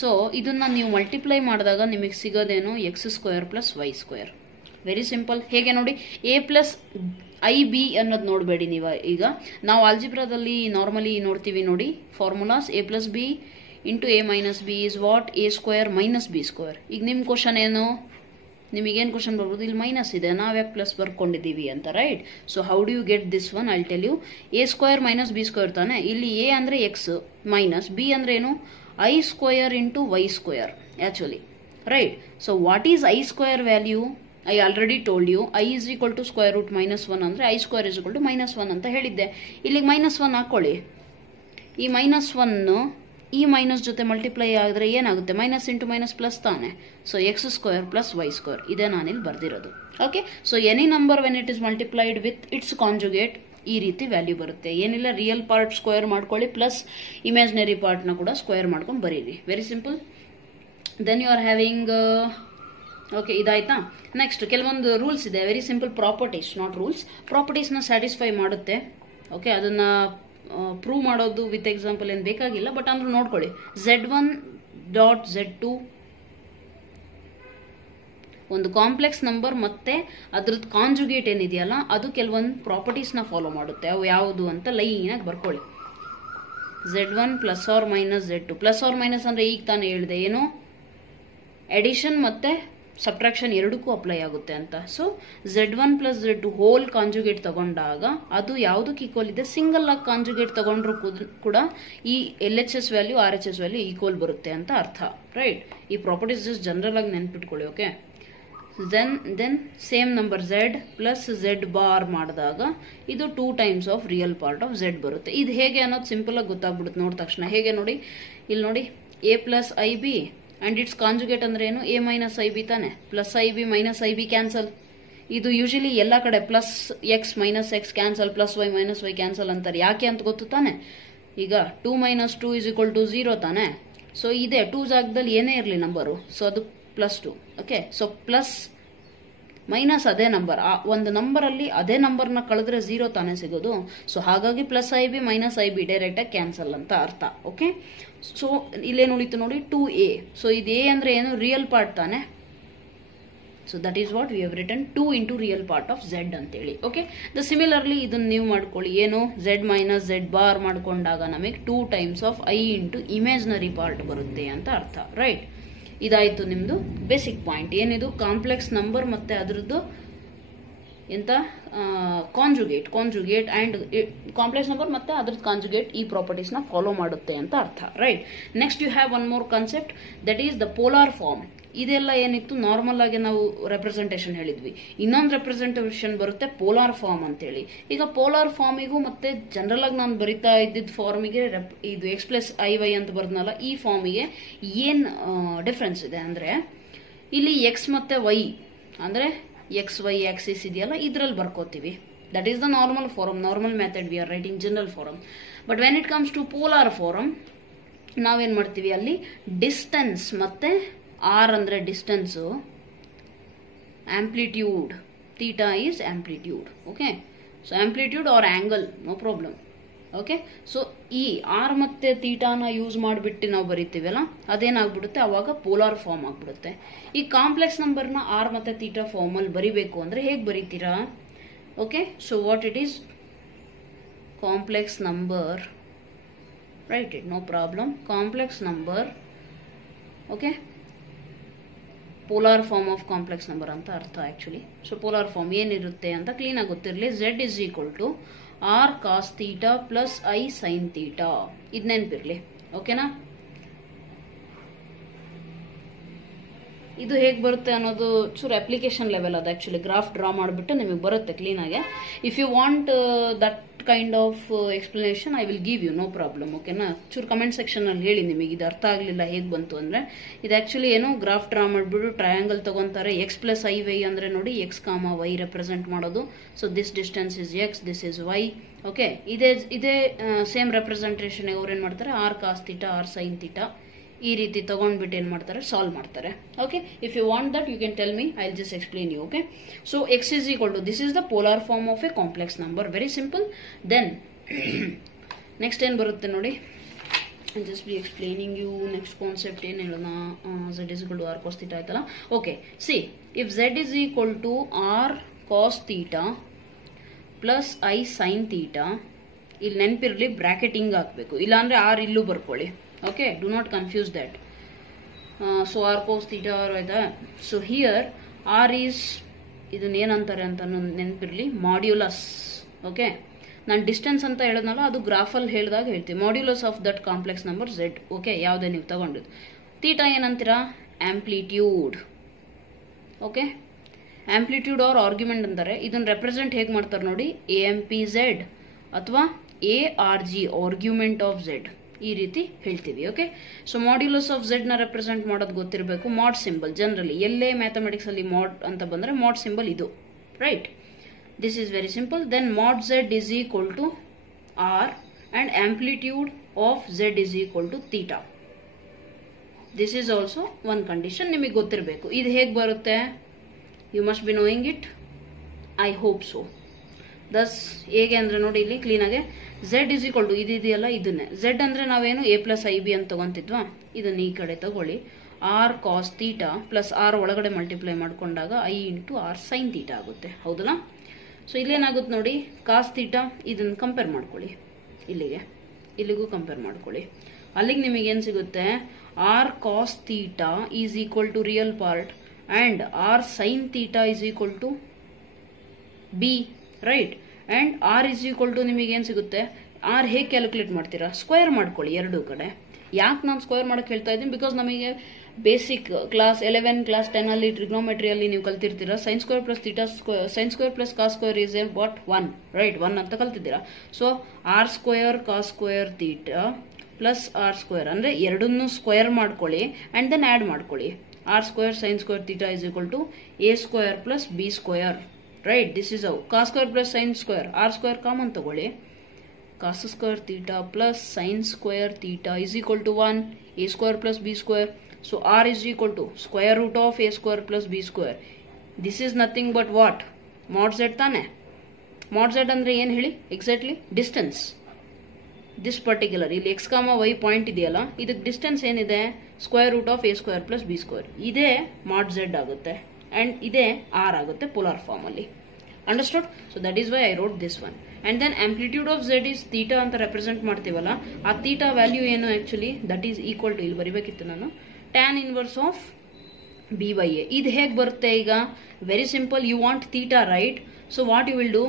ಸೊ ಇದನ್ನ ನೀವು ಮಲ್ಟಿಪ್ಲೈ ಮಾಡಿದಾಗ ನಿಮಗೆ ಸಿಗೋದೇನು? x² + y². Very simple. ಹೇಗೆ ನೋಡಿ, a + ib ಅನ್ನೋದು ನೋಡಬೇಡಿ ನೀವು. ಈಗ ನಾವು ಆಲ್ಜಿಬ್ರಾದಲ್ಲಿ ನಾರ್ಮಲಿ ನೋಡ್ತೀವಿ ನೋಡಿ formulas. a + b into a - b is what? a² - b². ಈಗ ನಿಮ್ಮ ಕ್ವಶನ್ ಏನು? ನಿಮಗೇನು ಕ್ವಶನ್ ಬರ್ಬೋದು? ಇಲ್ಲಿ ಮೈನಸ್ ಇದೆ, ನಾವ್ಯಾಕೆ ಪ್ಲಸ್ ಬರ್ಕೊಂಡಿದ್ದೀವಿ ಅಂತ, right? So how do you get this one? I tell you. a² - b² ತಾನೆ. ಇಲ್ಲಿ a ಅಂದರೆ ಎಕ್ಸ್ ಮೈನಸ್ b ಅಂದ್ರೆ ಏನು? i² into y² actually, right? So what is i² value? I already told you I is equal to square root -1 ಅಂದರೆ i² is equal to -1 ಅಂತ ಹೇಳಿದ್ದೆ. ಇಲ್ಲಿಗೆ -1 ಹಾಕೊಳ್ಳಿ. ಈ -1 ಈ ಮೈನಸ್ ಜೊತೆ ಮಲ್ಟಿಪ್ಲೈ ಆಗಿದ್ರೆ ಏನಾಗುತ್ತೆ? ಮೈನಸ್ ಇಂಟು ಮೈನಸ್ ಪ್ಲಸ್ ತಾನೆ. So x² + y². ಇದೇ ನಾನಿಲ್ಲಿ ಬರ್ದಿರೋದು. Okay, so any number when it is multiplied with its conjugate ಈ ರೀತಿ ವ್ಯಾಲ್ಯೂ ಬರುತ್ತೆ. ಏನಿಲ್ಲ, ರಿಯಲ್ ಪಾರ್ಟ್ ಸ್ಕ್ವೇರ್ ಮಾಡ್ಕೊಳ್ಳಿ, ಪ್ಲಸ್ ಇಮ್ಯಾಜಿನರಿ ಪಾರ್ಟ್ನ ಕೂಡ ಸ್ಕ್ವೇರ್ ಮಾಡ್ಕೊಂಡು ಬರೀರಿ. Very simple. Then you are having okay, ಇದಾಯ್ತಾ? ನೆಕ್ಸ್ಟ್ ಕೆಲವೊಂದು ರೂಲ್ಸ್ ಇದೆ. Very simple. Properties, not rules. ಪ್ರಾಪರ್ಟೀಸ್ನ ಸ್ಯಾಟಿಸ್ಫೈ ಮಾಡುತ್ತೆ. ಓಕೆ, ಅದನ್ನ ಪ್ರೂವ್ ಮಾಡೋದು ವಿತ್ ಎಕ್ಸಾಂಪಲ್ ಏನು ಬೇಕಾಗಿಲ್ಲ, ಬಟ್ ಅಂದ್ರೆ ನೋಡ್ಕೊಳ್ಳಿ. Z1.Z2 ಒಂದು ಕಾಂಪ್ಲೆಕ್ಸ್ ನಂಬರ್ ಮತ್ತೆ ಅದ್ರದ್ದು ಕಾಂಜುಗೇಟ್ ಏನಿದೆಯಲ್ಲ, ಅದು ಕೆಲವೊಂದು ಪ್ರಾಪರ್ಟೀಸ್ನ ಫಾಲೋ ಮಾಡುತ್ತೆ. ಅವು ಯಾವುದು ಅಂತ ಲೈನಾಗಿ ಬರ್ಕೊಳ್ಳಿ. Z1 ± Z2. Plus R minus ಅಂದ್ರೆ ಈಗ ತಾನೇ ಹೇಳಿದೆ, ಏನು? ಎಡಿಷನ್ ಮತ್ತೆ ಸಬ್ಟ್ರಾಕ್ಷನ್ ಎರಡಕ್ಕೂ ಅಪ್ಲೈ ಆಗುತ್ತೆ ಅಂತ. So Z1 + Z2 hole conjugate ತಗೊಂಡಾಗ ಅದು ಯಾವುದಕ್ಕೆ ಈಕ್ವಲ್ ಇದೆ? ಸಿಂಗಲ್ ಆಗಿ ಕಾಂಜುಗೇಟ್ ತಗೊಂಡ್ರು ಕೂಡ ಈ LHS value RHS value equal ಬರುತ್ತೆ ಅಂತ ಅರ್ಥ, ರೈಟ್? ಈ ಪ್ರಾಪರ್ಟೀಸ್ ಜಸ್ಟ್ ಜನರಲ್ ಆಗಿ ನೆನ್ಪಿಟ್ಕೊಳ್ಳಿ. Okay, then same number Z + Z bar ಮಾಡಿದಾಗ ಇದು 2 times of real part of Z ಬರುತ್ತೆ. ಇದು ಹೇಗೆ ಅನ್ನೋದು ಸಿಂಪಲ್ ಆಗಿ ಗೊತ್ತಾಗ್ಬಿಡುತ್ತೆ ನೋಡಿದ ತಕ್ಷಣ. ಹೇಗೆ ನೋಡಿ, ಇಲ್ಲಿ ನೋಡಿ, a + ib and it's conjugate ಅಂದ್ರೆ ಏನು? a - ib ತಾನೆ. Plus ib - ib cancel. ಇದು ಯೂಶಲಿ ಎಲ್ಲ ಕಡೆ plus x - x cancel, plus y - y cancel ಅಂತಾರೆ. ಯಾಕೆ ಅಂತ ಗೊತ್ತು ತಾನೆ? ಈಗ 2 - 2 = 0 ತಾನೆ. ಸೊ ಇದೆ 2 ಜಾಗದಲ್ಲಿ ಏನೇ ಇರಲಿ ನಂಬರು, ಸೊ ಅದು +2. ಓಕೆ, ಸೊ ಪ್ಲಸ್ ಮೈನಸ್ ಅದೇ ನಂಬರ್, ಒಂದು ನಂಬರಲ್ಲಿ ಅದೇ ನಂಬರ್ನ ಕಳೆದ್ರೆ 0 ತಾನೇ ಸಿಗೋದು. ಸೊ ಹಾಗಾಗಿ ಪ್ಲಸ್ ib - ib ಡೈರೆಕ್ಟ್ ಆಗಿ ಕ್ಯಾನ್ಸಲ್ ಅಂತ ಅರ್ಥ. ಓಕೆ, ಸೊ ಇಲ್ಲೇನು ಉಳಿತು ನೋಡಿ, 2a. ಸೊ ಇದು a ಅಂದ್ರೆ ಏನು? ರಿಯಲ್ ಪಾರ್ಟ್ ತಾನೆ. So that is what we have written 2 into real part of Z ಅಂತೇಳಿ. ಓಕೆ, ದ ಸಿಮಿಲರ್ಲಿ ಇದನ್ನ ನೀವು ಮಾಡ್ಕೊಳ್ಳಿ. ಏನು? Z - Z ಬಾರ್ ಮಾಡ್ಕೊಂಡಾಗ ನಮಗೆ 2 times of i into imaginary part ಬರುತ್ತೆ ಅಂತ ಅರ್ಥ, ರೈಟ್? ಇದಾಯ್ತು ನಿಮ್ದು ಬೇಸಿಕ್ ಪಾಯಿಂಟ್. ಏನಿದು? ಕಾಂಪ್ಲೆಕ್ಸ್ ನಂಬರ್ ಮತ್ತೆ ಅದ್ರದ್ದು ಎಂತ ಕಾಂಜುಗೇಟ್ ಅಂಡ್ ಕಾಂಪ್ಲೆಕ್ಸ್ ನಂಬರ್ ಮತ್ತೆ ಅದ್ರದ್ದು ಕಾಂಜುಗೇಟ್ ಈ ಪ್ರಾಪರ್ಟೀಸ್ ನ ಫಾಲೋ ಮಾಡುತ್ತೆ ಅಂತ ಅರ್ಥ, right. Next you have one more concept, that is the polar form. ಇದೆಲ್ಲ ಏನಿತ್ತು ನಾರ್ಮಲ್ ಆಗಿ ನಾವು ರೆಪ್ರೆಸೆಂಟೇಷನ್ ಹೇಳಿದ್ವಿ. ಇನ್ನೊಂದು ರೆಪ್ರೆಸೆಂಟೇಷನ್ ಬರುತ್ತೆ ಪೋಲಾರ್ ಫಾರ್ಮ್ ಅಂತೇಳಿ. ಈಗ ಪೋಲಾರ್ ಫಾರ್ಮಿಗೂ ಮತ್ತೆ ಜನರಲ್ ಆಗಿ ನಾನು ಬರಿತಾ ಇದ್ದಿದ್ದ ಫಾರ್ಮಿಗೆ ಇದು x+iy ಅಂತ ಬರ್ದ್ನಲ್ಲ, ಈ ಫಾರ್ಮಿಗೆ ಏನ್ ಡಿಫ್ರೆನ್ಸ್ ಇದೆ ಅಂದ್ರೆ, ಇಲ್ಲಿ x ಮತ್ತೆ y ಅಂದ್ರೆ XY ಆಕ್ಸಿಸ್ ಇದೆಯಲ್ಲ, ಇದ್ರಲ್ಲಿ ಬರ್ಕೋತೀವಿ. That is the normal form, normal method we are writing general form. But when it comes to polar form ನಾವೇನ್ ಮಾಡ್ತೀವಿ, ಅಲ್ಲಿ ಡಿಸ್ಟೆನ್ಸ್ ಮತ್ತೆ ಆರ್ ಅಂದ್ರೆ distance, amplitude, theta is amplitude. Okay, so amplitude or angle, no problem. Okay, so ಈ r ಮತ್ತೆ ಥೀಟಾನ use ಮಾಡಿಬಿಟ್ಟು ನಾವು ಬರಿತೀವಲ್ಲ, ಅದೇನಾಗ್ಬಿಡುತ್ತೆ ಅವಾಗ ಪೋಲಾರ್ ಫಾರ್ಮ್ ಆಗ್ಬಿಡುತ್ತೆ. ಈ ಕಾಂಪ್ಲೆಕ್ಸ್ ನಂಬರ್ನ ಆರ್ ಮತ್ತೆ ಥೀಟಾ ಫಾರ್ಮ್ ಅಲ್ಲಿ ಬರಿಬೇಕು ಅಂದ್ರೆ ಹೇಗೆ ಬರೀತೀರಾ? Okay, so what it is complex number, write it, no problem. Complex number, okay, polar form of complex number ಅಂತ ಅರ್ಥ ಆಕ್ಚುಲಿ. ಸೊ ಪೋಲಾರ್ ಫಾರ್ಮ್ ಏನಿರುತ್ತೆ ಅಂತ ಕ್ಲೀನ್ ಆಗಿ ಗೊತ್ತಿರಲಿ. Z is equal to r cos theta plus i sine theta, ಇದು ನೆನಪಿರ್ಲಿ. ಓಕೆನಾ? ಇದು ಹೇಗೆ ಬರುತ್ತೆ ಅನ್ನೋದು ಚೂರು ಅಪ್ಲಿಕೇಶನ್ ಲೆವೆಲ್ ಅದು. ಆಕ್ಚುಲಿ ಗ್ರಾಫ್ ಡ್ರಾ ಮಾಡಿಬಿಟ್ಟು ನಿಮಗೆ ಬರುತ್ತೆ ಕ್ಲೀನ್ ಆಗಿ. If you want that kind of explanation I will give you, no problem. ಓಕೆನಾ? ಚೂರು ಕಮೆಂಟ್ ಸೆಕ್ಷನ್ ಅಲ್ಲಿ ಹೇಳಿ ನಿಮಗೆ ಇದು ಅರ್ಥ ಆಗಲಿಲ್ಲ ಹೇಗೆ ಬಂತು ಅಂದ್ರೆ. ಇದು ಆಕ್ಚುಲಿ ಏನು, ಗ್ರಾಫ್ ಡ್ರಾ ಮಾಡಿಬಿಟ್ಟು ಟ್ರಯಾಂಗಲ್ ತಗೊಂತಾರೆ. x+iy ಅಂದ್ರೆ ನೋಡಿ x, y ರೆಪ್ರೆಸೆಂಟ್ ಮಾಡೋದು. So this distance is x, this is y. Okay, ಇದೇ ಸೇಮ್ ರೆಪ್ರೆಸೆಂಟೇಷನ್ ಅವ್ರು ಏನ್ ಮಾಡ್ತಾರೆ, r cos theta r sine theta ಈ ರೀತಿ ತಗೊಂಡ್ಬಿಟ್ಟು ಏನ್ ಮಾಡ್ತಾರೆ, ಸಾಲ್ವ್ ಮಾಡ್ತಾರೆ. Okay, if you want that you can tell me, I will just explain you. Okay, so x is equal to, this is the polar form of a complex number, very simple. Then next ಏನ್ ಬರುತ್ತೆ ನೋಡಿ, I'll just be explaining you next concept. ಏನ್ ಹೇಳೋಣ, z is equal to r cos theta ಆಯ್ತಲ್ಲ. Okay, see, if z is equal to r cos theta plus i sin theta, ಇಲ್ಲಿ ನೆನಪಿರ್ಲಿ ಬ್ರಾಕೆಟಿಂಗ್ ಹಾಕ್ಬೇಕು, ಇಲ್ಲಾಂದ್ರೆ r ಇಲ್ಲೂ ಬರ್ಕೊಳ್ಳಿ. Okay, do not confuse that. So r cos theta ಆಯ್ತಾ. So here r is ಇದನ್ನ ಏನಂತಾರೆ ಅಂತ ನೆನಪಿರ್ಲಿ, ಮಾಡ್ಯುಲಸ್. ಓಕೆ, ನಾನು ಡಿಸ್ಟೆನ್ಸ್ ಅಂತ ಹೇಳಿದ್ನಲ್ಲ, ಅದು ಗ್ರಾಫಲ್ಲಿ ಹೇಳಿದಾಗ ಹೇಳ್ತೀವಿ, modulus of that complex number z. Okay, ಯಾವುದೇ ನೀವು ತಗೊಂಡಿದ್ದು. ಥೀಟಾ ಏನಂತೀರಾ, amplitude. Okay, amplitude or argument ಅಂತಾರೆ. ಇದನ್ನ ರೆಪ್ರೆಸೆಂಟ್ ಹೇಗೆ ಮಾಡ್ತಾರೆ ನೋಡಿ, AMPZ ಅಥವಾ ARG, ಆರ್ಗ್ಯುಮೆಂಟ್ ಆಫ್ z, ಈ ರೀತಿ ಹೇಳ್ತೀವಿ. Okay, so modulus of z ನ ರೆಪ್ರೆಸೆಂಟ್ ಮಾಡೋದು ಗೊತ್ತಿರಬೇಕು. ಮಾಡ್ ಸಿಂಬಲ್ ಜನರಲಿ ಎಲ್ಲೇ ಮ್ಯಾಥಮೆಟಿಕ್ಸ್ ಅಲ್ಲಿ ಮಾಡ್ ಅಂತ ಬಂದ್ರೆ ಮಾಡ್ ಸಿಂಬಲ್ ಇದು, right. This is very simple. Then mod z is equal to r and amplitude of z is equal to theta. This is also one condition, ನಿಮಗೆ ಗೊತ್ತಿರಬೇಕು. ಇದು ಹೇಗೆ ಬರುತ್ತೆ, you must be knowing it, I hope so. Thus ಹೇಗೆ ಅಂದ್ರೆ ನೋಡಿ, ಇಲ್ಲಿ clean ಆಗಿ z ಇಸ್ ಈಕ್ವಲ್ ಟು ಇದೆಯಲ್ಲ, ಇದನ್ನೇ z ಅಂದ್ರೆ ನಾವೇನು a+ib ಅಂತ ತಗೊಂತಿದ್ವಾ, ಇದನ್ನ ಈ ಕಡೆ ತಗೊಳ್ಳಿ. r cos theta plus r ಒಳಗಡೆ ಮಲ್ಟಿಪ್ಲೈ ಮಾಡ್ಕೊಂಡಾಗ i into r sine theta ಆಗುತ್ತೆ, ಹೌದಲ್ಲ. ಸೊ ಇಲ್ಲೇನಾಗುತ್ತೆ ನೋಡಿ, ಕಾಸ್ ಥೀಟಾ ಇದನ್ನ ಕಂಪೇರ್ ಮಾಡ್ಕೊಳ್ಳಿ, ಇಲ್ಲಿಗೂ ಕಂಪೇರ್ ಮಾಡ್ಕೊಳ್ಳಿ. ಅಲ್ಲಿಗೆ ನಿಮಗೆ ಏನ್ ಸಿಗುತ್ತೆ, r cos theta is equal to real part and r sine theta is equal to b, right. And r is equal to ನಿಮಗೆ ಏನ್ ಸಿಗುತ್ತೆ, r ಹೇಗೆ ಕ್ಯಾಲ್ಕುಲೇಟ್ ಮಾಡ್ತೀರಾ, ಸ್ಕ್ವೇರ್ ಮಾಡ್ಕೊಳ್ಳಿ ಎರಡೂ ಕಡೆ. ಯಾಕೆ ನಾನು ಸ್ಕ್ವೇರ್ ಮಾಡಕ್ಕೆ ಹೇಳ್ತಾ ಇದ್ದೀನಿ, ಬಿಕಾಸ್ ನಮಗೆ ಬೇಸಿಕ್ ಕ್ಲಾಸ್ 11 ಕ್ಲಾಸ್ 10 ಅಲ್ಲಿ ಟ್ರಿಗ್ನೋಮೆಟ್ರಿಯಲ್ಲಿ ನೀವು ಕಲ್ತಿರ್ತೀರಾ, sine square plus theta square, sine square plus cos square is a what 1, right, 1 ಅಂತ ಕಲ್ತಿದ್ದೀರಾ. So r square cos square theta plus r square ಅಂದ್ರೆ ಎರಡನ್ನೂ ಸ್ಕ್ವೇರ್ ಮಾಡ್ಕೊಳ್ಳಿ ಅಂಡ್ ದೆನ್ ಆಡ್ ಮಾಡ್ಕೊಳ್ಳಿ. R square sine square theta is equal to a square plus b square, right. This is how. Cos square plus sine square, r square common ತಗೊಳ್ಳಿ, cos square theta plus sine square theta is equal to 1, a square plus b square. So r is equal to square root of a square plus b square. This is nothing but what? Mod z ತಾನೆ. Mod z ಅಂದ್ರೆ ಏನು ಹೇಳಿ, exactly distance. This particular ಇಲ್ಲಿ x, y point ಇದೆಯಲ್ಲ, ಇದಕ್ಕೆ distance ಏನಿದೆ, square root of a square plus b square. ಇದೇ mod z ಆಗುತ್ತೆ ಅಂಡ್ ಇದೇ r ಆಗುತ್ತೆ ಪೋಲಾರ್ ಫಾರ್ಮ್ ಅಲ್ಲಿ. Understood? So that is why I wrote this one. And then amplitude of z is theta ಅಂತ represent ಮಾಡ್ತೀವಲ್ಲ, ಆ theta value ಏನು actually, that is equal to, ಇಲ್ಲಿ ಬರಿಬೇಕಿತ್ತು ನಾನು, tan inverse of B by a. ಇದು ಹೇಗೆ ಬರುತ್ತೆ ಈಗ? Very simple. You want theta, right? So what you will do,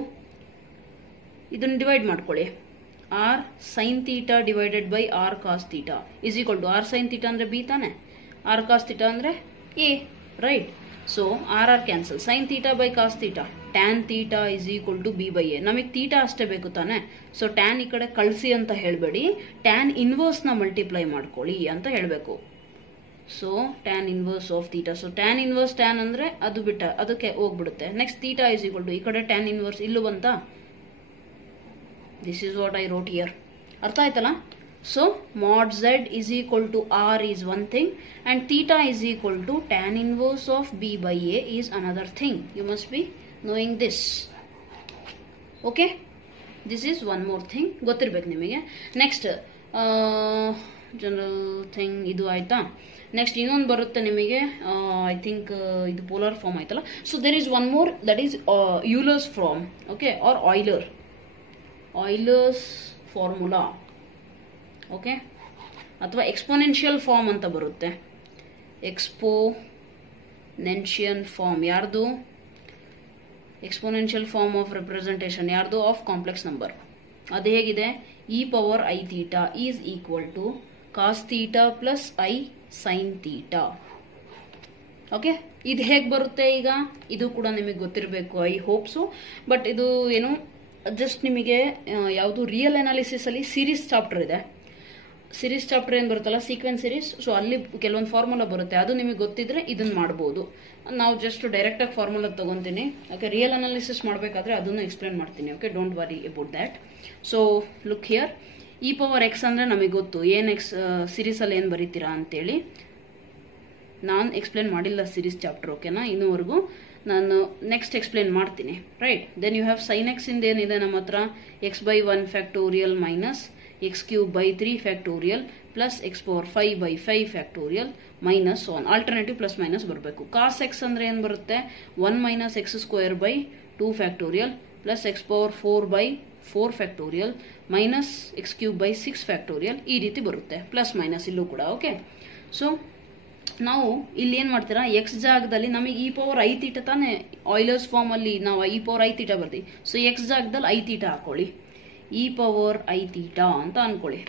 ಇದನ್ನು ಡಿವೈಡ್ ಮಾಡ್ಕೊಳ್ಳಿ. R sine theta divided by r cos theta is equal to r sine theta ಅಂದರೆ b ತಾನೆ, r cos theta ಅಂದರೆ a, right? So r r cancel. Sine theta by cos theta, tan theta is equal to b by a. ನಮಗೆ theta ಅಷ್ಟೇ ಬೇಕು ತಾನೆ. So tan ಈ ಕಡೆ ಕಳಿಸಿ ಅಂತ ಹೇಳಬೇಡಿ, ಟ್ಯಾನ್ ಇನ್ವರ್ಸ್ನ ಮಲ್ಟಿಪ್ಲೈ ಮಾಡ್ಕೊಳ್ಳಿ ಅಂತ ಹೇಳಬೇಕು. So tan inverse of theta. So tan inverse tan ಅಂದರೆ ಅದು ಬಿಟ್ಟ ಅದಕ್ಕೆ ಹೋಗ್ಬಿಡುತ್ತೆ. Next theta is equal to ಈ ಕಡೆ ಟ್ಯಾನ್ ಇನ್ವರ್ಸ್ ಇಲ್ಲೂ ಬಂತಾ? This is what I wrote here. ಅರ್ಥ ಆಯ್ತಲ್ಲ? So mod z is equal to r is one thing and theta is equal to tan inverse of b by a is another thing. You must be knowing this. Okay? This is one more thing. ಗೊತ್ತಿರ್ಬೇಕು ನಿಮಗೆ. Next general thing ಇದು ಆಯ್ತಾ? Next ಇನ್ನೊಂದು ಬರುತ್ತೆ ನಿಮಗೆ, I think ಇದು polar form ಆಯ್ತಲ್ಲ. So there is one more, that is Euler's form, okay, or Euler's formula, okay, ಅಥವಾ ಎಕ್ಸ್ಪೋನೆನ್ಷಿಯಲ್ ಫಾರ್ಮ್ ಅಂತ ಬರುತ್ತೆ. ಎಕ್ಸ್ಪೋನೆನ್ಷಿಯಲ್ ಫಾರ್ಮ್ ಯಾರ್ದು? ಎಕ್ಸ್ಪೋನೆನ್ಷಿಯಲ್ ಫಾರ್ಮ್ ಆಫ್ ರೆಪ್ರೆಸೆಂಟೇಷನ್ ಯಾರ್ದು? Of complex number. ಅದು ಹೇಗಿದೆ? E power i theta is equal to cos theta plus i sine theta. Okay, ಇದು ಹೇಗೆ ಬರುತ್ತೆ ಈಗ? ಇದು ಕೂಡ ನಿಮಗೆ ಗೊತ್ತಿರಬೇಕು, ಐ ಹೋಪ್ಸು. ಬಟ್ ಇದು ಏನು, ಜಸ್ಟ್ ನಿಮಗೆ ಯಾವುದು ರಿಯಲ್ ಅನಾಲಿಸಿಸ್ ಅಲ್ಲಿ ಸೀರೀಸ್ ಚಾಪ್ಟರ್ ಇದೆ. ಸೀರೀಸ್ ಚಾಪ್ಟರ್ ಏನು ಬರುತ್ತಲ್ಲ, ಸೀಕ್ವೆನ್ಸ್ ಸೀರೀಸ್. ಸೊ ಅಲ್ಲಿ ಕೆಲವೊಂದು ಫಾರ್ಮುಲಾ ಬರುತ್ತೆ, ಅದು ನಿಮಗೆ ಗೊತ್ತಿದ್ರೆ ಇದನ್ನ ಮಾಡ್ಬೋದು. ನಾವು ಜಸ್ಟ್ ಡೈರೆಕ್ಟ್ ಆಗಿ ಫಾರ್ಮುಲಾ ತಗೊಂತೀನಿ. ಓಕೆ, ರಿಯಲ್ ಅನಾಲಿಸಿಸ್ ಮಾಡಬೇಕಾದ್ರೆ ಅದನ್ನು ಎಕ್ಸ್ಪ್ಲೇನ್ ಮಾಡ್ತೀನಿ. Okay, don't worry about that. So look here, E power X ಅಂದ್ರೆ ನಮಗೆ ಗೊತ್ತು, ಏನ್ ಎಕ್ಸ್ ಸೀರೀಸ್ ಅಲ್ಲಿ ಏನು ಬರೀತೀರಾ ಅಂತೇಳಿ. ನಾನು ಎಕ್ಸ್ಪ್ಲೇನ್ ಮಾಡಿಲ್ಲ ಸೀರೀಸ್ ಚಾಪ್ಟರ್, ಓಕೆನಾ? ಇನ್ನೂವರೆಗೂ ನಾನು ನೆಕ್ಸ್ಟ್ ಎಕ್ಸ್ಪ್ಲೇನ್ ಮಾಡ್ತೀನಿ, right? Then you have sine x ಇಂದ ಏನಿದೆ ನಮ್ಮ ಹತ್ರ? X by 1 factorial minus x cube by 3 factorial plus x power 5 by 5 factorial minus so on. Alternative plus minus ಬರಬೇಕು. cos x ಅಂದ್ರೆ ಏನು ಬರುತ್ತೆ? 1 minus x square by 2 factorial plus x power 4 by 4 factorial minus x cube by 6 factorial. ಈ ರೀತಿ ಬರುತ್ತೆ, plus minus ಇಲ್ಲೂ ಕೂಡ. Okay, so ನಾವು ಇಲ್ಲಿ ಏನು ಮಾಡ್ತೀರಾ, ಎಕ್ಸ್ ಜಾಗದಲ್ಲಿ ನಮಗೆ ಇ ಪವರ್ ಐ ಥೀಟಾ ತಾನೇ, ಆಯ್ಲರ್ಸ್ ಫಾರ್ಮ್ ಅಲ್ಲಿ ನಾವು ಇ ಪವರ್ ಐ ಥೀಟಾ ಬರ್ತೀವಿ. ಸೊ ಎಕ್ಸ್ ಜಾಗದಲ್ಲಿ ಐ ಥೀಟಾ ಹಾಕೊಳ್ಳಿ, ಇ ಪವರ್ ಐ ಥೀಟಾ ಅಂತ ಅನ್ಕೊಳ್ಳಿ,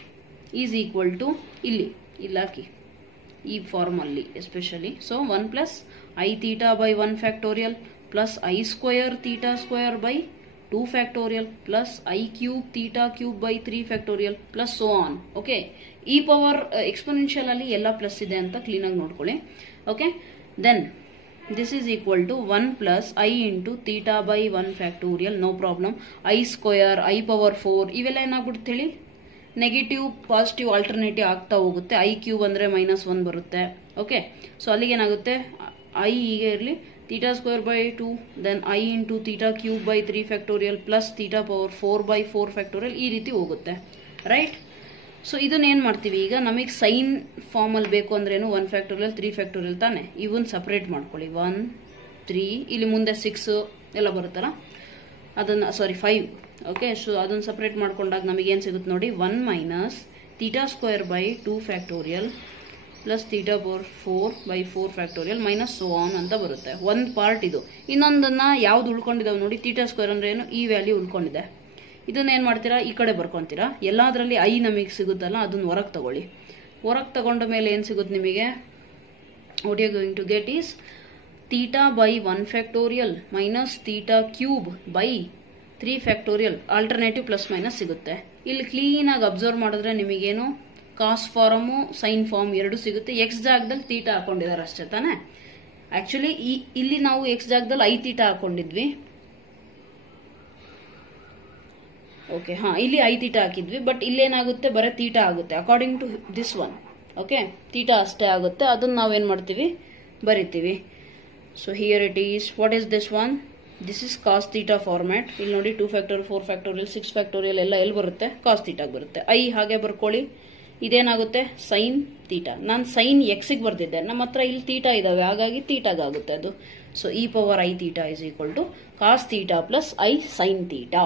ಈಸ್ ಈಕ್ವಲ್ ಟು ಇಲ್ಲಿ ಹಾಕಿ ಈ ಫಾರ್ಮಲ್ಲಿ especially. So 1 plus i theta by 1 factorial plus i square theta square by 2 factorial plus i cube theta cube by 3 factorial plus so on. Okay, ಈ power exponential ಅಲ್ಲಿ ಎಲ್ಲ plus ಇದೆ ಅಂತ ಕ್ಲೀನಾಗಿ ನೋಡ್ಕೊಳ್ಳಿ. Okay, then this is equal to 1 plus I into theta by 1 factorial, no problem. I square, I power 4 ಇವೆಲ್ಲ ಏನಾಗ್ಬಿಡುತ್ತೆ ಹೇಳಿ, negative positive alternative ಆಗ್ತಾ ಹೋಗುತ್ತೆ. ಐ ಕ್ಯೂಬ್ ಅಂದರೆ -1 ಬರುತ್ತೆ. ಓಕೆ, ಸೊ ಅಲ್ಲಿಗೆ ಏನಾಗುತ್ತೆ, ಐ ಹೀಗೆ ಇರಲಿ, theta square by 2, then i into theta cube by 3 factorial plus theta power 4 by 4 factorial, ಈ ರೀತಿ ಹೋಗುತ್ತೆ, ರೈಟ್? ಸೊ ಇದನ್ನ ಏನು ಮಾಡ್ತೀವಿ ಈಗ, ನಮಗೆ ಸೈನ್ ಫಾರ್ಮಲ್ಲಿ ಬೇಕು ಅಂದ್ರೇನು 1 ಫ್ಯಾಕ್ಟೋರಿಯಲ್ 3 ಫ್ಯಾಕ್ಟೋರಿಯಲ್ ತಾನೆ, ಇವನ್ ಸಪ್ರೇಟ್ ಮಾಡ್ಕೊಳ್ಳಿ. 1 3 ಇಲ್ಲಿ ಮುಂದೆ 6 ಎಲ್ಲ ಬರುತ್ತಲ್ಲ, ಅದನ್ನು 5. ಓಕೆ, ಸೊ ಅದನ್ನು ಸಪ್ರೇಟ್ ಮಾಡ್ಕೊಂಡಾಗ ನಮಗೇನು ಸಿಗುತ್ತೆ ನೋಡಿ, 1 minus theta square by 2 factorial plus theta power 4 by 4 factorial minus so on ಅಂತ ಬರುತ್ತೆ. ಒಂದು ಪಾರ್ಟ್ ಇದು. ಇನ್ನೊಂದನ್ನು ಯಾವ್ದು ಉಳ್ಕೊಂಡಿದ್ದಾವೆ ನೋಡಿ, ಥೀಟಾ ಸ್ಕ್ವೇರ್ ಅಂದ್ರೆ ಏನು, ಈ ವ್ಯಾಲ್ಯೂ ಉಳ್ಕೊಂಡಿದೆ. ಇದನ್ನ ಏನು ಮಾಡ್ತೀರಾ, ಈ ಕಡೆ ಬರ್ಕೊಂತೀರಾ. ಎಲ್ಲದರಲ್ಲಿ ಐ ನಮಗೆ ಸಿಗುತ್ತಲ್ಲ, ಅದನ್ನ ಹೊರಗೆ ತಗೊಳ್ಳಿ. ಹೊರಗೆ ತಗೊಂಡ ಮೇಲೆ ಏನು ಸಿಗುತ್ತೆ ನಿಮಗೆ, what you are going to get is theta by 1 factorial minus theta cube by 3 factorial, alternative plus minus ಸಿಗುತ್ತೆ. ಇಲ್ಲಿ ಕ್ಲೀನಾಗಿ ಅಬ್ಸರ್ವ್ ಮಾಡಿದ್ರೆ ನಿಮಗೇನು ಕಾಸ್ ಫಾರ್ಮು ಸೈನ್ ಫಾರ್ಮ್ ಎರಡು ಸಿಗುತ್ತೆ. ಎಕ್ಸ್ ಜಾಗದಲ್ಲಿ ಥೀಟಾ ಹಾಕೊಂಡಿದ್ದಾರೆ ಅಷ್ಟೇ ತಾನೆ. ಆಕ್ಚುಲಿ ಇಲ್ಲಿ ನಾವು ಎಕ್ಸ್ ಜಾಗದಲ್ಲಿ ಐ ಥೀಟಾ ಹಾಕೊಂಡಿದ್ವಿ. ಓಕೆ, ಹಾ, ಇಲ್ಲಿ ಐ ಥೀಟಾ ಹಾಕಿದ್ವಿ, ಬಟ್ ಇಲ್ಲೇನಾಗುತ್ತೆ, ಬರೀ ಥೀಟಾ ಆಗುತ್ತೆ according to this one. Okay, theta ಅಷ್ಟೇ ಆಗುತ್ತೆ, ಅದನ್ನ ನಾವೇನು ಮಾಡ್ತೀವಿ, ಬರಿತೀವಿ. So here it is, what is this one, this is cos theta format. ಇಲ್ಲಿ ನೋಡಿ 2 ಫ್ಯಾಕ್ಟೋರಿಯಲ್ 4 ಫ್ಯಾಕ್ಟೋರಿಯಲ್ 6 ಫ್ಯಾಕ್ಟೋರಿಯಲ್ ಎಲ್ಲ ಎಲ್ಲಿ ಬರುತ್ತೆ, ಕಾಸ್ ಥೀಟಾಗಿ ಬರುತ್ತೆ. ಐ ಹಾಗೆ ಬರ್ಕೊಳ್ಳಿ. ಇದೇನಾಗುತ್ತೆ, ಸೈನ್ ಥೀಟಾ. ನಾನು ಸೈನ್ ಎಕ್ಸಿಗೆ ಬರ್ತಿದ್ದೆ, ನಮ್ಮ ಹತ್ರ ಇಲ್ಲಿ ಥೀಟಾ ಇದಾವೆ, ಹಾಗಾಗಿ ಥೀಟಾಗುತ್ತೆ ಅದು. So e power i theta is equal to cos theta plus i sine theta.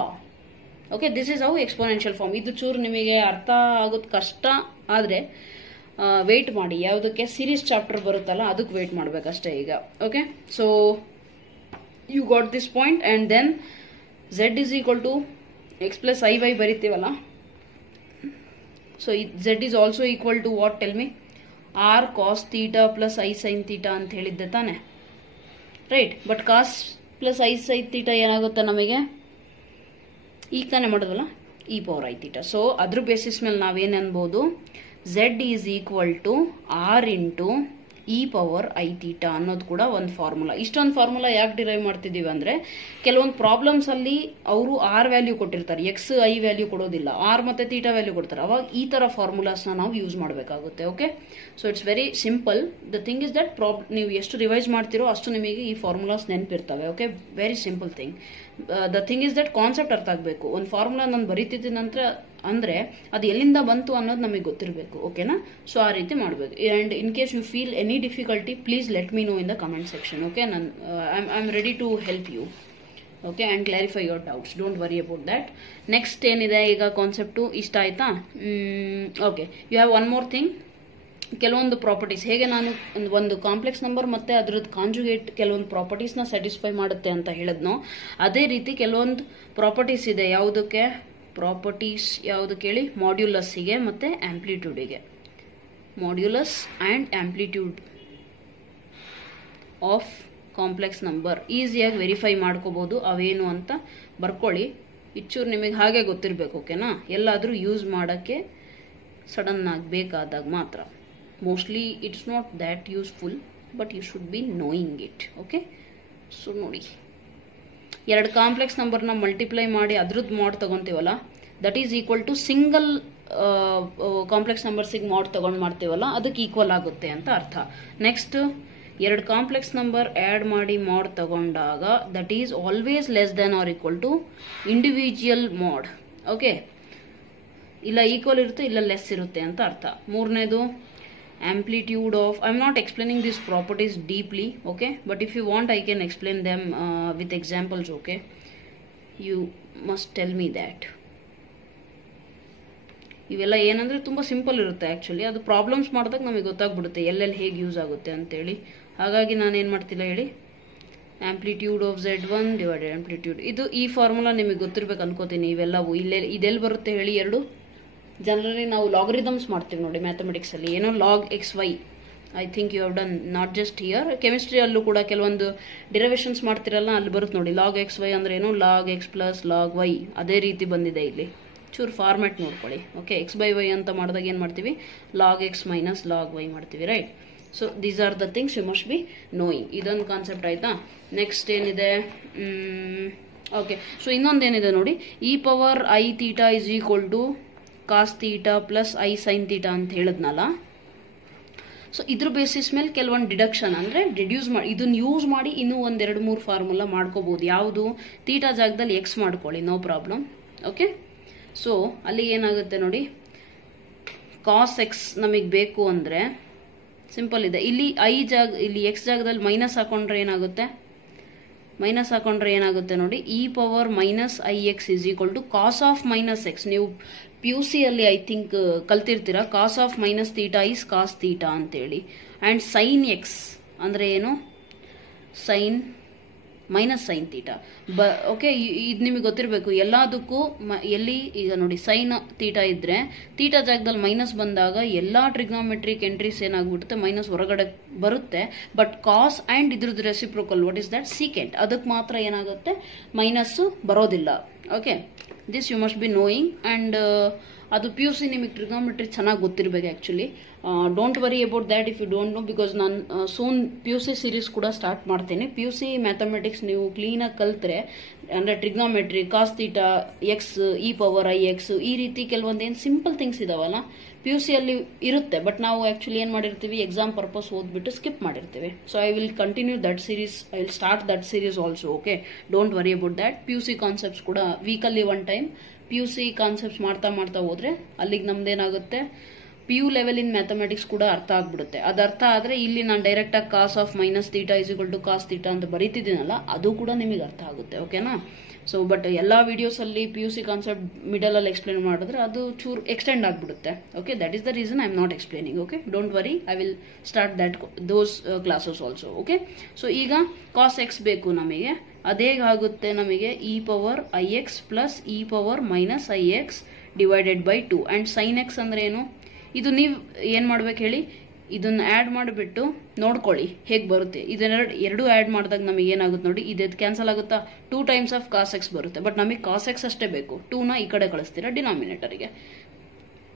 Okay, this is how exponential form. ಇದು ಚೂರು ನಿಮಗೆ ಅರ್ಥ ಆಗೋದು ಕಷ್ಟ, ಆದರೆ ವೇಟ್ ಮಾಡಿ, ಯಾವುದಕ್ಕೆ ಸೀರೀಸ್ ಚಾಪ್ಟರ್ ಬರುತ್ತಲ್ಲ ಅದಕ್ಕೆ ವೇಟ್ ಮಾಡಬೇಕಷ್ಟೇ ಈಗ. Okay, so you got this point. And then z is equal to x plus iy ಬರೀತೀವಲ್ಲ, so z is also equal to what, tell me, r cos theta plus i sin theta ಅಂತ ಹೇಳಿದ್ದೆ ತಾನೆ, right? But cos plus i sin theta ಏನಾಗುತ್ತೆ ನಮಗೆ, ಈಗ ತಾನೆ ಮಾಡೋದಲ್ಲ, e power i theta. So ಅದ್ರ ಬೇಸಿಸ್ ಮೇಲೆ ನಾವೇನು ಅನ್ಬೋದು, z is equal to r into e power i theta ಅನ್ನೋದು ಕೂಡ ಒಂದು ಫಾರ್ಮುಲಾ. ಇಷ್ಟೊಂದು ಫಾರ್ಮುಲಾ ಯಾಕೆ ಡಿರೈವ್ ಮಾಡ್ತಿದ್ದೀವಿ ಅಂದರೆ, ಕೆಲವೊಂದು ಪ್ರಾಬ್ಲಮ್ಸ್ ಅಲ್ಲಿ ಅವರು ಆರ್ ವ್ಯಾಲ್ಯೂ ಕೊಟ್ಟಿರ್ತಾರೆ, ಎಕ್ಸ್ ಐ ವ್ಯಾಲ್ಯೂ ಕೊಡೋದಿಲ್ಲ, ಆರ್ ಮತ್ತೆ ಥೀಟಾ ವ್ಯಾಲ್ಯೂ ಕೊಡ್ತಾರೆ. ಅವಾಗ ಈ ತರ ಫಾರ್ಮುಲಾಸ್ನ ನಾವು ಯೂಸ್ ಮಾಡಬೇಕಾಗುತ್ತೆ. Okay, so it's very simple. The thing is that ನೀವು ಎಷ್ಟು ರಿವೈಸ್ ಮಾಡ್ತಿರೋ ಅಷ್ಟು ನಿಮಗೆ ಈ ಫಾರ್ಮುಲಾಸ್ ನೆನಪಿರ್ತವೆ. Okay, very simple thing. The thing is that concept ಅರ್ಥ ಆಗಬೇಕು. ಒಂದು ಫಾರ್ಮುಲಾ ನಾನು ಬರೀತಿದ್ದ ನಂತರ ಅಂದ್ರೆ ಅದು ಎಲ್ಲಿಂದ ಬಂತು ಅನ್ನೋದು ನಮಗೆ ಗೊತ್ತಿರಬೇಕು. ಓಕೆನಾ? ಸೊ ಆ ರೀತಿ ಮಾಡಬೇಕು. And in case you feel any difficulty, please let me know in the comment section. Okay, I am ready to help you. Okay, and clarify your doubts. Don't worry about that. Next ಏನಿದೆ ಈಗ concept, ಇಷ್ಟ ಆಯ್ತಾ? Okay, you have one more thing. ಕೆಲವೊಂದು properties, ಹೇಗೆ ನಾನು ಒಂದು complex number ಮತ್ತೆ ಅದ್ರದ್ದು ಕಾಂಜುಗೇಟ್ ಕೆಲವೊಂದು ಪ್ರಾಪರ್ಟೀಸ್ನ ಸ್ಯಾಟಿಸ್ಫೈ ಮಾಡುತ್ತೆ ಅಂತ ಹೇಳಿದ್ನೋ, ಅದೇ ರೀತಿ ಕೆಲವೊಂದು ಪ್ರಾಪರ್ಟೀಸ್ ಇದೆ. ಯಾವುದಕ್ಕೆ ಪ್ರಾಪರ್ಟೀಸ್? ಯಾವುದಕ್ಕೆ ಹೇಳಿ? ಮಾಡ್ಯುಲಸ್ಸಿಗೆ ಮತ್ತೆ ಆಂಪ್ಲಿಟ್ಯೂಡಿಗೆ. Modulus and amplitude of complex number ಈಸಿಯಾಗಿ ವೆರಿಫೈ ಮಾಡ್ಕೋಬಹುದು. ಅವೇನು ಅಂತ ಬರ್ಕೊಳ್ಳಿ. ಇಚ್ಚೂರು ನಿಮಗೆ ಹಾಗೆ ಗೊತ್ತಿರಬೇಕು. ಓಕೆನಾ? ಎಲ್ಲಾದರೂ ಯೂಸ್ ಮಾಡೋಕ್ಕೆ ಸಡನ್ ಆಗಿ ಬೇಕಾದಾಗ ಮಾತ್ರ. Mostly it's not that useful, but you should be knowing it. Okay, so ನೋಡಿ, ಎರಡು ಕಾಂಪ್ಲೆಕ್ಸ್ ನಂಬರ್ನ ಮಲ್ಟಿಪ್ಲೈ ಮಾಡಿ ಅದ್ರದ್ದು ಮಾಡ್ ತಗೊಂತೀವಲ್ಲ, that is equal to single complex ನಂಬರ್ಸಿಗೆ ಮಾಡ್ ತಗೊಂಡು ಮಾಡ್ತೀವಲ್ಲ, ಅದಕ್ಕೆ ಈಕ್ವಲ್ ಆಗುತ್ತೆ ಅಂತ ಅರ್ಥ. ನೆಕ್ಸ್ಟ್, ಎರಡು ಕಾಂಪ್ಲೆಕ್ಸ್ ನಂಬರ್ ಆ್ಯಡ್ ಮಾಡಿ ಮಾಡ್ ತಗೊಂಡಾಗ that is always less than or equal to individual mod. Okay, ಇಲ್ಲ ಈಕ್ವಲ್ ಇರುತ್ತೆ, ಇಲ್ಲ ಲೆಸ್ ಇರುತ್ತೆ ಅಂತ ಅರ್ಥ. ಮೂರನೇದು, amplitude of, I'm not explaining these properties deeply, okay, but if you want I can explain them with examples. Okay, you must tell me that. ಇವೆಲ್ಲ ಏನಂದ್ರೆ ತುಂಬಾ ಸಿಂಪಲ್ ಇರುತ್ತೆ ಆಕ್ಚುಲಿ. ಅದು ಪ್ರಾಬ್ಲಮ್ಸ್ ಮಾಡಿದಾಗ ನಮಗೆ ಗೊತ್ತಾಗ್ಬಿಡುತ್ತೆ ಎಲ್ಲೆಲ್ಲಿ ಹೇಗೆ ಯೂಸ್ ಆಗುತ್ತೆ ಅಂತೇಳಿ. ಹಾಗಾಗಿ ನಾನು ಏನು ಮಾಡ್ತಿಲ್ಲ ಹೇಳಿ, amplitude of z1 divided amplitude. ಇದು ಈ ಫಾರ್ಮುಲಾ ನಿಮಗೆ ಗೊತ್ತಿರ್ಬೇಕು ಅನ್ಕೋತೀನಿ. ಇವೆಲ್ಲವೂ ಇದೆಲ್ಲಿ ಬರುತ್ತೆ ಹೇಳಿ? ಎರಡು ಜನರಲಿ ನಾವು ಲಾಗರಿದಮ್ಸ್ ಮಾಡ್ತೀವಿ ನೋಡಿ ಮ್ಯಾಥಮೆಟಿಕ್ಸ್ ಅಲ್ಲಿ. ಏನೋ log x y, I think you have done, not just here, chemistry ಅಲ್ಲೂ ಕೂಡ ಕೆಲವೊಂದು ಡಿರೈವೇಷನ್ಸ್ ಮಾಡ್ತಿರಲ್ಲ, ಅಲ್ಲಿ ಬರುತ್ತೆ ನೋಡಿ ಲಾಗ್ ಎಕ್ಸ್ ವೈ ಅಂದ್ರೆ ಏನು, log x plus log y. ಅದೇ ರೀತಿ ಬಂದಿದೆ ಇಲ್ಲಿ. ಚೂರು ಫಾರ್ಮ್ಯಾಟ್ ನೋಡ್ಕೊಳ್ಳಿ. ಓಕೆ, ಎಕ್ಸ್ ಬೈ ವೈ ಅಂತ ಮಾಡಿದಾಗ ಏನು ಮಾಡ್ತೀವಿ, log x minus log y ಮಾಡ್ತೀವಿ, right? So these are the things you must be knowing. ಇದೊಂದು ಕಾನ್ಸೆಪ್ಟ್ ಆಯ್ತಾ? ನೆಕ್ಸ್ಟ್ ಏನಿದೆ, ಓಕೆ, ಸೊ ಇನ್ನೊಂದೇನಿದೆ ನೋಡಿ, e power i theta is equal to cos theta plus i sine theta ಅಂತ ಹೇಳಿದ್ನಲ್ಲ. So ಇದ್ರ basis ಮೇಲೆ ಕೆಲವೊಂದು ಡಿಡಕ್ಷನ್ ಅಂದರೆ ಡಿಡ್ಯೂಸ್ ಮಾಡಿ, ಇದನ್ನ ಯೂಸ್ ಮಾಡಿ ಇನ್ನೂ ಒಂದೆರಡು ಮೂರು ಫಾರ್ಮುಲಾ ಮಾಡ್ಕೋಬಹುದು. ಯಾವುದು? ತೀಟಾ ಜಾಗದಲ್ಲಿ ಎಕ್ಸ್ ಮಾಡ್ಕೊಳ್ಳಿ, ನೋ ಪ್ರಾಬ್ಲಮ್. ಓಕೆ, ಸೊ ಅಲ್ಲಿ ಏನಾಗುತ್ತೆ ನೋಡಿ, ಕಾಸ್ ಎಕ್ಸ್ ನಮಗೆ ಬೇಕು ಅಂದರೆ ಸಿಂಪಲ್ ಇದೆ. ಇಲ್ಲಿ ಇಲ್ಲಿ ಎಕ್ಸ್ ಜಾಗದಲ್ಲಿ ಮೈನಸ್ ಹಾಕೊಂಡ್ರೆ ಏನಾಗುತ್ತೆ? ಮೈನಸ್ ಹಾಕೊಂಡ್ರೆ ಏನಾಗುತ್ತೆ ನೋಡಿ, e power minus i x is equal to cos of minus x. ನೀವು PUC ಅಲ್ಲಿ ಐ ಥಿಂಕ್ ಕಲ್ತಿರ್ತೀರಾ, cos of minus theta is cos theta ಅಂತೇಳಿ. ಆ್ಯಂಡ್ ಸೈನ್ ಎಕ್ಸ್ ಅಂದರೆ ಏನು? Sine minus sine theta. Okay, ಇದು ನಿಮಗೆ ಗೊತ್ತಿರಬೇಕು. ಎಲ್ಲದಕ್ಕೂ ಎಲ್ಲಿ ಈಗ ನೋಡಿ, ಸೈನ್ ತೀಟಾ ಇದ್ರೆ ತೀಟಾ ಜಾಗದಲ್ಲಿ ಮೈನಸ್ ಬಂದಾಗ ಎಲ್ಲ ಟ್ರಿಗ್ನಾಮೆಟ್ರಿಕ್ ಎಂಟ್ರೀಸ್ ಏನಾಗ್ಬಿಡುತ್ತೆ, ಮೈನಸ್ ಹೊರಗಡೆ ಬರುತ್ತೆ. ಬಟ್ ಕಾಸ್ ಆ್ಯಂಡ್ ಇದ್ರದ್ದು reciprocal, what is that, secant, ಅದಕ್ಕೆ ಮಾತ್ರ ಏನಾಗುತ್ತೆ, ಮೈನಸ್ಸು ಬರೋದಿಲ್ಲ. Okay, this you must be knowing. And ಅದು PUC ನಿಮಗೆ ಟ್ರಿಗ್ನಾಮೆಟ್ರಿ ಚೆನ್ನಾಗಿ ಗೊತ್ತಿರಬೇಕು actually. Don't worry about that if you don't know, because ನಾನು ಸೂನ್ PUC ಸೀರೀಸ್ ಕೂಡ ಸ್ಟಾರ್ಟ್ ಮಾಡ್ತೀನಿ. PUC ಮ್ಯಾಥಮೆಟಿಕ್ಸ್ ನೀವು ಕ್ಲೀನಾಗಿ ಕಲ್ತ್ರೆ, ಅಂದರೆ trigonometry, cos theta, x, e power i x, ಈ ರೀತಿ ಕೆಲವೊಂದೇನು ಸಿಂಪಲ್ ಥಿಂಗ್ಸ್ ಇದಾವಲ್ಲ PUC ಅಲ್ಲಿ ಇರುತ್ತೆ. ಬಟ್ ನಾವು ಆ್ಯಕ್ಚುಲಿ ಏನು ಮಾಡಿರ್ತೀವಿ, ಎಕ್ಸಾಮ್ ಪರ್ಪಸ್ ಓದ್ಬಿಟ್ಟು ಸ್ಕಿಪ್ ಮಾಡಿರ್ತೀವಿ. So I will continue that series, I will start that series also. Okay, don't worry about that. PUC concepts ಕೂಡ weekly one time PUC concepts ಮಾಡ್ತಾ ಹೋದ್ರೆ ಅಲ್ಲಿಗೆ ನಮ್ದೇನಾಗುತ್ತೆ, PU ಲೆವೆಲ್ ಇನ್ ಮ್ಯಾಥಮೆಟಿಕ್ಸ್ ಕೂಡ ಅರ್ಥ ಆಗ್ಬಿಡುತ್ತೆ. ಅದು ಅರ್ಥ ಆದರೆ ಇಲ್ಲಿ ನಾನು ಡೈರೆಕ್ಟಾಗಿ cos of minus theta is equal to cos theta ಅಂತ ಬರೀತಿದ್ದೀನಲ್ಲ, ಅದು ಕೂಡ ನಿಮಗೆ ಅರ್ಥ ಆಗುತ್ತೆ. ಓಕೆನಾ? ಸೊ ಬಟ್ ಎಲ್ಲ ವಿಡಿಯೋಸಲ್ಲಿ PUC ಕಾನ್ಸೆಪ್ಟ್ ಮಿಡಲಲ್ಲಿ ಎಕ್ಸ್ಪ್ಲೇನ್ ಮಾಡಿದ್ರೆ ಅದು ಚೂರು ಎಕ್ಸ್ಟೆಂಡ್ ಆಗಿಬಿಡುತ್ತೆ. Okay, that is the reason I am not explaining. Okay, don't worry, I will start those classes also. Okay, so ಈಗ ಕಾಸ್ ಎಕ್ಸ್ ಬೇಕು ನಮಗೆ. ಅದೇಗಾಗುತ್ತೆ ನಮಗೆ e power IX plus e power minus IX divided by 2. And sine x ಅಂದ್ರೆ ಏನು? ಇದು ನೀವು ಏನು ಮಾಡ್ಬೇಕು ಹೇಳಿ, ಇದನ್ನ ಆ್ಯಡ್ ಮಾಡಿಬಿಟ್ಟು ನೋಡ್ಕೊಳ್ಳಿ ಹೇಗೆ ಬರುತ್ತೆ. ಎರಡು ಆ್ಯಡ್ ಮಾಡಿದಾಗ ನಮಗೆ ಏನಾಗುತ್ತೆ ನೋಡಿ, ಇದು ಕ್ಯಾನ್ಸಲ್ ಆಗುತ್ತಾ, 2 ಟೈಮ್ಸ್ ಆಫ್ ಕಾಸ್ ಎಕ್ಸ್ ಬರುತ್ತೆ. ಬಟ್ ನಮಗೆ ಕಾಸ್ ಎಕ್ಸ್ ಅಷ್ಟೇ ಬೇಕು, 2ನ ಈ ಕಡೆ ಕಳಿಸ್ತೀರಾ ಡಿನಾಮಿನೇಟರ್ಗೆ.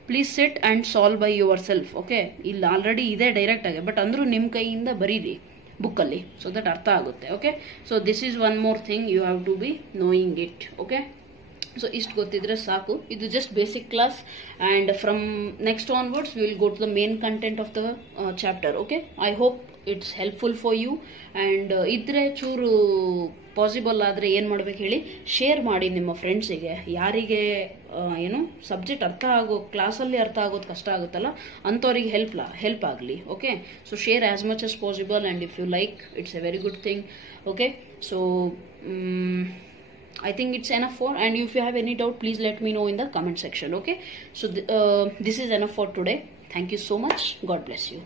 Please sit and solve by yourself. Okay, ಇಲ್ಲಿ ಆಲ್ರೆಡಿ ಇದೆ ಡೈರೆಕ್ಟ್ ಆಗಿ, ಬಟ್ ಅಂದರೂ ನಿಮ್ಮ ಕೈಯಿಂದ ಬರೀರಿ ಬುಕ್ಕಲ್ಲಿ, ಸೊ ದಟ್ ಅರ್ಥ ಆಗುತ್ತೆ. Okay, so this is one more thing you have to be knowing it. Okay, so ಇಷ್ಟು ಗೊತ್ತಿದ್ರೆ ಸಾಕು. ಇದು just basic class, and from next onwards we will go to the main content of the chapter. Okay, I hope it's helpful for you. And ಇದ್ರೆ ಚೂರು possible ಆದರೆ ಏನು ಮಾಡ್ಬೇಕು ಹೇಳಿ, ಶೇರ್ ಮಾಡಿ ನಿಮ್ಮ ಫ್ರೆಂಡ್ಸಿಗೆ. ಯಾರಿಗೆ ಏನು ಸಬ್ಜೆಕ್ಟ್ ಅರ್ಥ ಆಗೋ, ಕ್ಲಾಸಲ್ಲಿ ಅರ್ಥ ಆಗೋದು ಕಷ್ಟ ಆಗುತ್ತಲ್ಲ ಅಂಥವ್ರಿಗೆ ಹೆಲ್ಪ್ ಆಗಲಿ. Okay, so share as much as possible, and if you like, it's a very good thing. Okay, so I think it's enough for, and if you have any doubt, please let me know in the comment section. Okay, so this is enough for today. Thank you so much. God bless you.